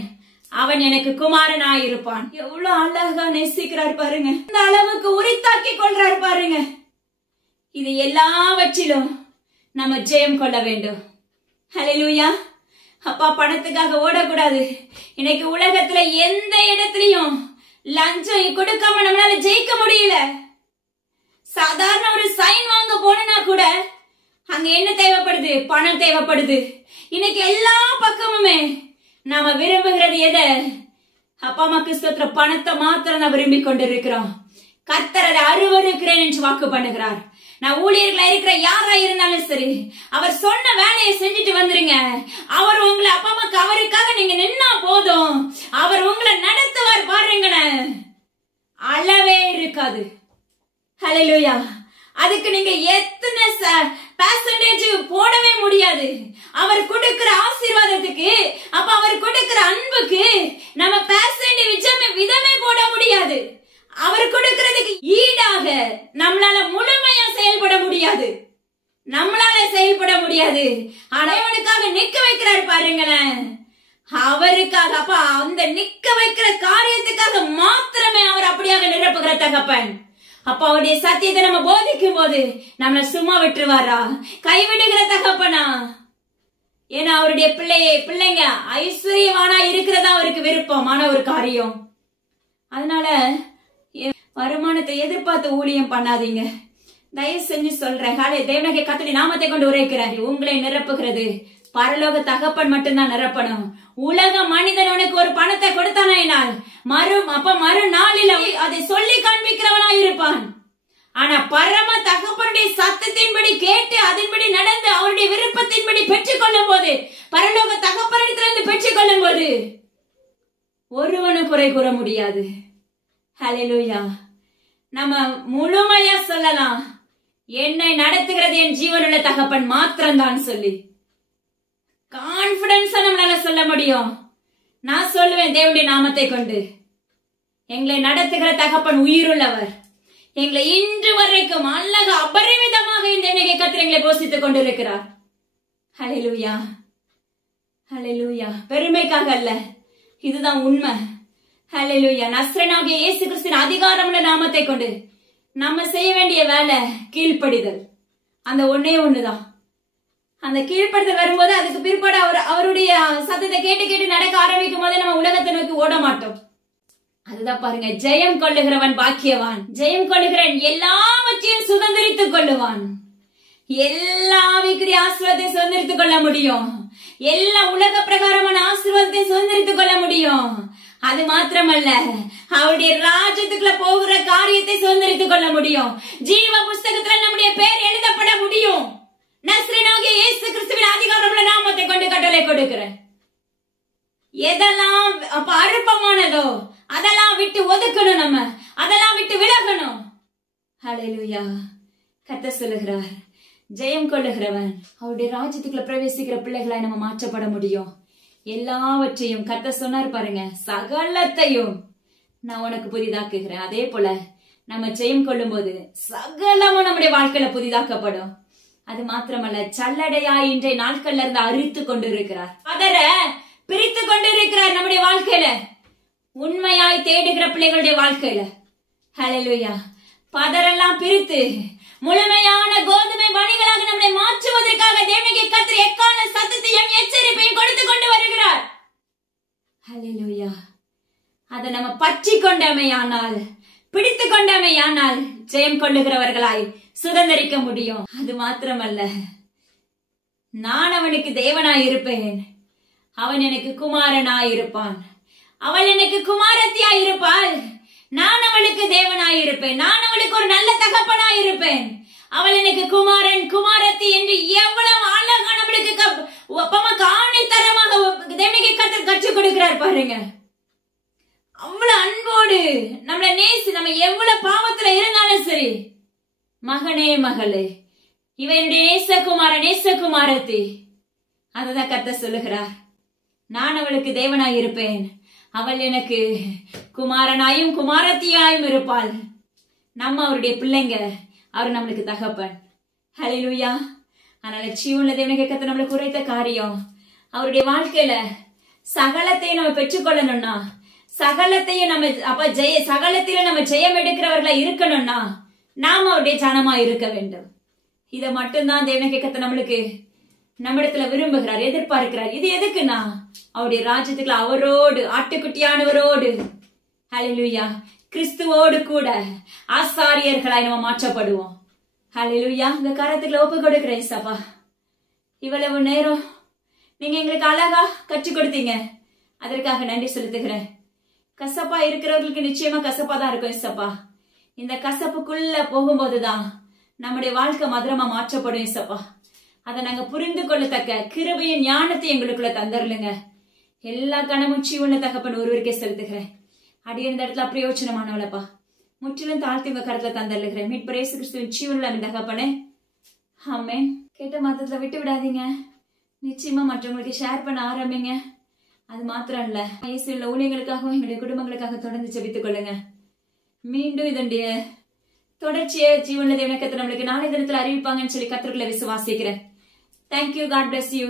அவன் எனக்கு குமாரனாயிருப்பான். எவ்வளவு அழகா நேசிக்கிறார் பாருங்க. இந்த அளவுக்கு உரித்தாக்கி கொள்றார் பாருங்க. இது எல்லாவற்றிலும் நம்ம ஜெயம் கொள்ள வேண்டும். ஹல்லேலூயா. அப்பா, பணத்துக்காக ஓடக்கூடாது. இன்னைக்கு உலகத்துல எந்த இடத்துலயும் லஞ்சம் கொடுக்காம நம்மளால ஜெயிக்க முடியல. சாதாரண ஒரு சைன் வாங்க போனா கூட அங்க என்ன தேவைப்படுது? பணம் தேவைப்படுது. இன்னைக்கு எல்லா பக்கமுமே நாம விரும்புகிறது எதை? அப்பா அம்மாக்கு ஸ்தோத்திர, பணத்தை மாத்திரம் நான் விரும்பி கொண்டிருக்கிறோம். கர்த்தர் அதை அருவருக்கிறேன் என்று வாக்கு பண்ணுகிறார். நான் ஊழியர்களா இருக்கிற யாரா இருந்தாலும் சரி, அவர் சொன்ன வேலையை செஞ்சுட்டு வந்துருங்க. அவர் உங்களை அப்பா அம்மாக்கு அவருக்காக நீங்க நின்னா போதும், அவர் உங்களை நடத்துவார் பாருங்களேன். அளவே இருக்காது. ஹல்லேலூயா. அதுக்கு நீங்க எத்தனை பெர்சன்டேஜ் போடவே முடியாது. அவர் கொடுக்கிற ஆசீர்வாதத்துக்கு, அப்ப அவர் கொடுக்கிற அன்புக்கு நம்ம பெர்சன்டேஜ் விதமே போட முடியாது. அவர் கொடுக்கிறதுக்கு ஈடாக நம்மளால முழுமையா செயல்பட முடியாது. நம்மளால நிக்கிறாரு பாருங்களேன். அவருக்காக அப்ப அந்த நிக்க வைக்கிற காரியத்துக்காக மாத்திரமே அவர் அப்படியாக நிரப்புகிற தகப்பன். அப்ப அவருடைய சத்தியத்தை நம்ம போதிக்கும் போது நம்மள சும்மா விட்டுருவாரா? கைவிடுகிற தகப்பனா? ஏன்னா அவருடைய பிள்ளைங்க ஐஸ்வர்யமானா இருக்கிறதா அவருக்கு விருப்பமான ஒரு காரியம். அதனால வருமானத்தை எதிர்பார்த்து ஊழியம் பண்ணாதீங்க. தயவு செஞ்சு சொல்றேன். தேவனாகிய கர்த்தருடைய நாமத்தை கொண்டு உரைக்கிறேன். உங்களை நிரப்புகிறது பரலோக தகப்பன் மட்டும்தான் நிரப்பணும். உலக மனிதன் உனக்கு ஒரு பணத்தை கொடுத்தானால் மறுநாளில் அதை சொல்லி காண்பிக்கிறவனா இருப்பான். ஆனா பரம தகப்பனுடைய சத்தத்தின்படி கேட்டு அதன்படி நடந்து அவருடைய விருப்பத்தின்படி பெற்றுக் கொள்ளும் போது, பரலோக தகப்பனிடத்திலிருந்து பெற்றுக் கொள்ளும் போது ஒருவனும் குறை கூற முடியாது. ஹல்லேலூயா. நம்ம முழுமையா சொல்லலாம், என்னை நடத்துகிறது என் ஜீவனுள்ள தகப்பன் மாத்திரம்தான் சொல்லி கான்பிடன்ஸா நம்மளால சொல்ல முடியும். நான் சொல்லுவேன், தேவனுடைய நாமத்தை கொண்டு எங்களை நடத்துகிற தகப்பன் உயிருள்ளவர். எங்களை இன்று வரைக்கும் அழக அபரிமிதமாக இந்த கர்த்தர் எங்களை போஷித்துக் கொண்டிருக்கிறார். ஹல்லேலூயா, ஹல்லேலூயா. பெருமைக்காக அல்ல, இதுதான் உண்மை. ஹல்லேலூயா. நஸ்ரேனாகிய இயேசு கிறிஸ்துவின் அதிகாரமுள்ள நாமத்தை கொண்டு நம்ம செய்ய வேண்டிய வேலை கீழ்ப்படிதல். அந்த ஒன்னே ஒண்ணுதான். அந்த கீழ்ப்படுதல் வரும்போது அதுக்கு பிற்பாடு அவருடைய சத்தத்தை கேட்டு கேட்டு நடக்க ஆரம்பிக்கும் போதே நம்ம உலகத்தை நோக்கி ஓட மாட்டோம். அதுதான் பாருங்க, ஜெயம் கொள்ளுகிறவன் பாக்கியவான். ஜெயம் கொள்ளுகிறவன் எல்லாவற்றையும் சுதந்திரித்துக் கொள்ளுவான். எல்லா ஆவிக்குரிய ஆசீர்வாதத்தை சுதந்திரித்துக் கொள்ள முடியும். எல்லா உலக பிரகாரமான ஆசீர்வாதத்தை சுதந்திரித்துக் கொள்ள முடியும். அது மாத்திரமல்ல, அவருடைய ராஜ்யத்துக்குள்ள போகிற காரியத்தை சுதந்திரித்துக் கொள்ள முடியும். ஜீவ புஸ்தகத்துல நம்முடைய பேர் எழுதப்பட முடியும். நஸ்ரேனாகிய இயேசு கிறிஸ்துவின் அதிகாரமுள்ள நாமத்தை கொண்டு கட்டளை கொடுக்கிறேன். எதெல்லாம் அப்ப அற்பமானதோ அதெல்லாம் விட்டு ஒதுக்கணும். நம்ம அதெல்லாம் விட்டு விலகணும். ஹல்லேலூயா. கர்த்தர் சொல்லுகிறார், ஜெயம் கொள்ளுகிறவன் அவருடைய ராஜ்யத்துக்குள்ள பிரவேசிக்கிற பிள்ளைகளை நம்ம மாற்றப்பட முடியும். எல்லாவற்றையும் கர்த்தர் சொன்னார் பாருங்க, சகலத்தையும் நான் உனக்கு புதிதாக்குகிறேன். அதே போல நம்ம ஜெயம் கொள்ளும் போது சகலமும் நம்முடைய வாழ்க்கையில புதிதாக்கப்படும். அது மாத்திரமல்ல, சல்லடையா இன்றைய நாட்கள்ல இருந்து அரித்து கொண்டிருக்கிறார், அதர பிரித்து கொண்டிருக்கிறார் நம்முடைய வாழ்க்கையில, உண்மையாய் தேடுகிற பிள்ளைகளுடைய வாழ்க்கையில. ஹல்லேலூயா. பதரெல்லாம் பிரித்து முழுமையான கோதுமை மணிகளாக நம்மை மாற்றுவதற்காக தேவனாகிய கர்த்தர் எக்கால சத்தத்தையும் எச்சரிப்பையும் கொடுத்து கொண்டு வருகிறார். ஹல்லேலூயா. அதை நம்ம பற்றி கொண்டமையானால், பிடித்து கொண்டமையானால் ஜெயம் கொள்ளுகிறவர்களாய் சுதந்திரிக்க முடியும். அது மாத்திரமல்ல, நான் அவனுக்கு தேவனாய் இருப்பேன், அவன் எனக்கு குமாரனாய் இருப்பான், அவள் எனக்கு குமாரத்தியாய் இருப்பாள். நான் அவளுக்கு தேவனாய் இருப்பேன், நான் அவளுக்கு ஒரு நல்ல தகப்பனாய் இருப்பேன். அவள் எனக்கு குமாரன் குமாரத்தி என்று எவ்வளவு அழகா நம்மளுக்கு ஆணித்தரமாக தேவனாகிய கர்த்தர் கற்றுக் கொடுக்கிறார் பாருங்க. அவ்வளவு அன்போடு நம்மள நேசி, நம்ம எவ்வளவு பாவத்துல இருந்தாலும் சரி, மகனே மகளே, இவனுடைய நேசகுமாரன் நேசகுமாரத்தி, அததான் கர்த்தர் சொல்லுகிறார். நான் அவளுக்கு தேவனாய் இருப்பேன், அவள் எனக்கு குமாரனாயும் குமாரத்தியாயும் இருப்பாள். நம்ம அவருடைய பிள்ளைங்க, அவர் நம்மளுக்கு தகப்பன். ஹல்லேலூயா. அதனால ஜீவனுள்ள தேவனாகிய கர்த்தர் நம்மளுக்கு உரைத்த காரியம், அவருடைய வாழ்க்கையில சகலத்தையும் நம்ம பெற்றுக்கொள்ளணும்னா, சகலத்தையும் நம்ம சகலத்தில நம்ம ஜெயம் எடுக்கிறவர்களா இருக்கணும்னா நாம அவருடைய ஜனமா இருக்க வேண்டும். இதை மட்டும்தான் தேவனாகிய கர்த்தர் நம்மளுக்கு நம்மிடத்துல விரும்புகிறார், எதிர்பார்க்கிறார். இது எதுக்குன்னா அவருடைய ராஜ்யத்துக்குள்ள அவரோடு, ஆட்டுக்குட்டியானவரோடு, ஹல்லேலூயா, கிறிஸ்துவோடு கூட ஆசாரியர்களாய் நம்ம மாற்றப்படுவோம். ஹல்லேலூயா. இந்த கரத்துக்குள்ள ஒப்பு கொடுக்கிறேன் சபா. இவ்வளவு நேரம் நீங்க எங்களுக்கு அழகா கற்றுக் கொடுத்தீங்க, அதற்காக நன்றி செலுத்துகிறேன். கசப்பா இருக்கிறவர்களுக்கு நிச்சயமா கசப்பா தான் இருக்கும் சப்பா. இந்த கசப்புக்குள்ள போகும்போதுதான் நம்முடைய வாழ்க்கை மதுரமா மாற்றப்படும் சப்பா. அதை நாங்க புரிந்து கொள்ளத்தக்க கிருபையும் ஞானத்தையும் எங்களுக்குள்ள தந்தரலுங்க. எல்லா கனமுச்சி உள்ள தகப்பன் ஒருவருக்கே செலுத்துகிறேன். அடி இந்த இடத்துல பிரயோஜனமானவளப்பா, முற்றிலும் தாழ்த்தி உங்க கருத்துல தந்தரலுகிறேன். மீட்பர் இயேசு கிறிஸ்துவின் ஜீவனுள்ள தகப்பனே, ஆமென். கேட்ட மாத்திரத்துல விட்டு விடாதீங்க, நிச்சயமா மற்றவங்களுக்கு ஷேர் பண்ண ஆரம்பிங்க. அது மாத்திரம் இல்ல, இயேசுவின் ஊழியங்களுக்காகவும் எங்களுடைய குடும்பங்களுக்காக தொடர்ந்து ஜெபித்துக் கொள்ளுங்க. மீண்டும் இதனுடைய தொடர்ச்சியை ஜீவனுள்ள தேவனாகிய கர்த்தர் நம்மளுக்கு நாளை தினத்துல அறிவிப்பாங்கன்னு சொல்லி கர்த்தருக்குள்ள விசுவாசிக்கிறேன். தேங்க்யூ. God bless you.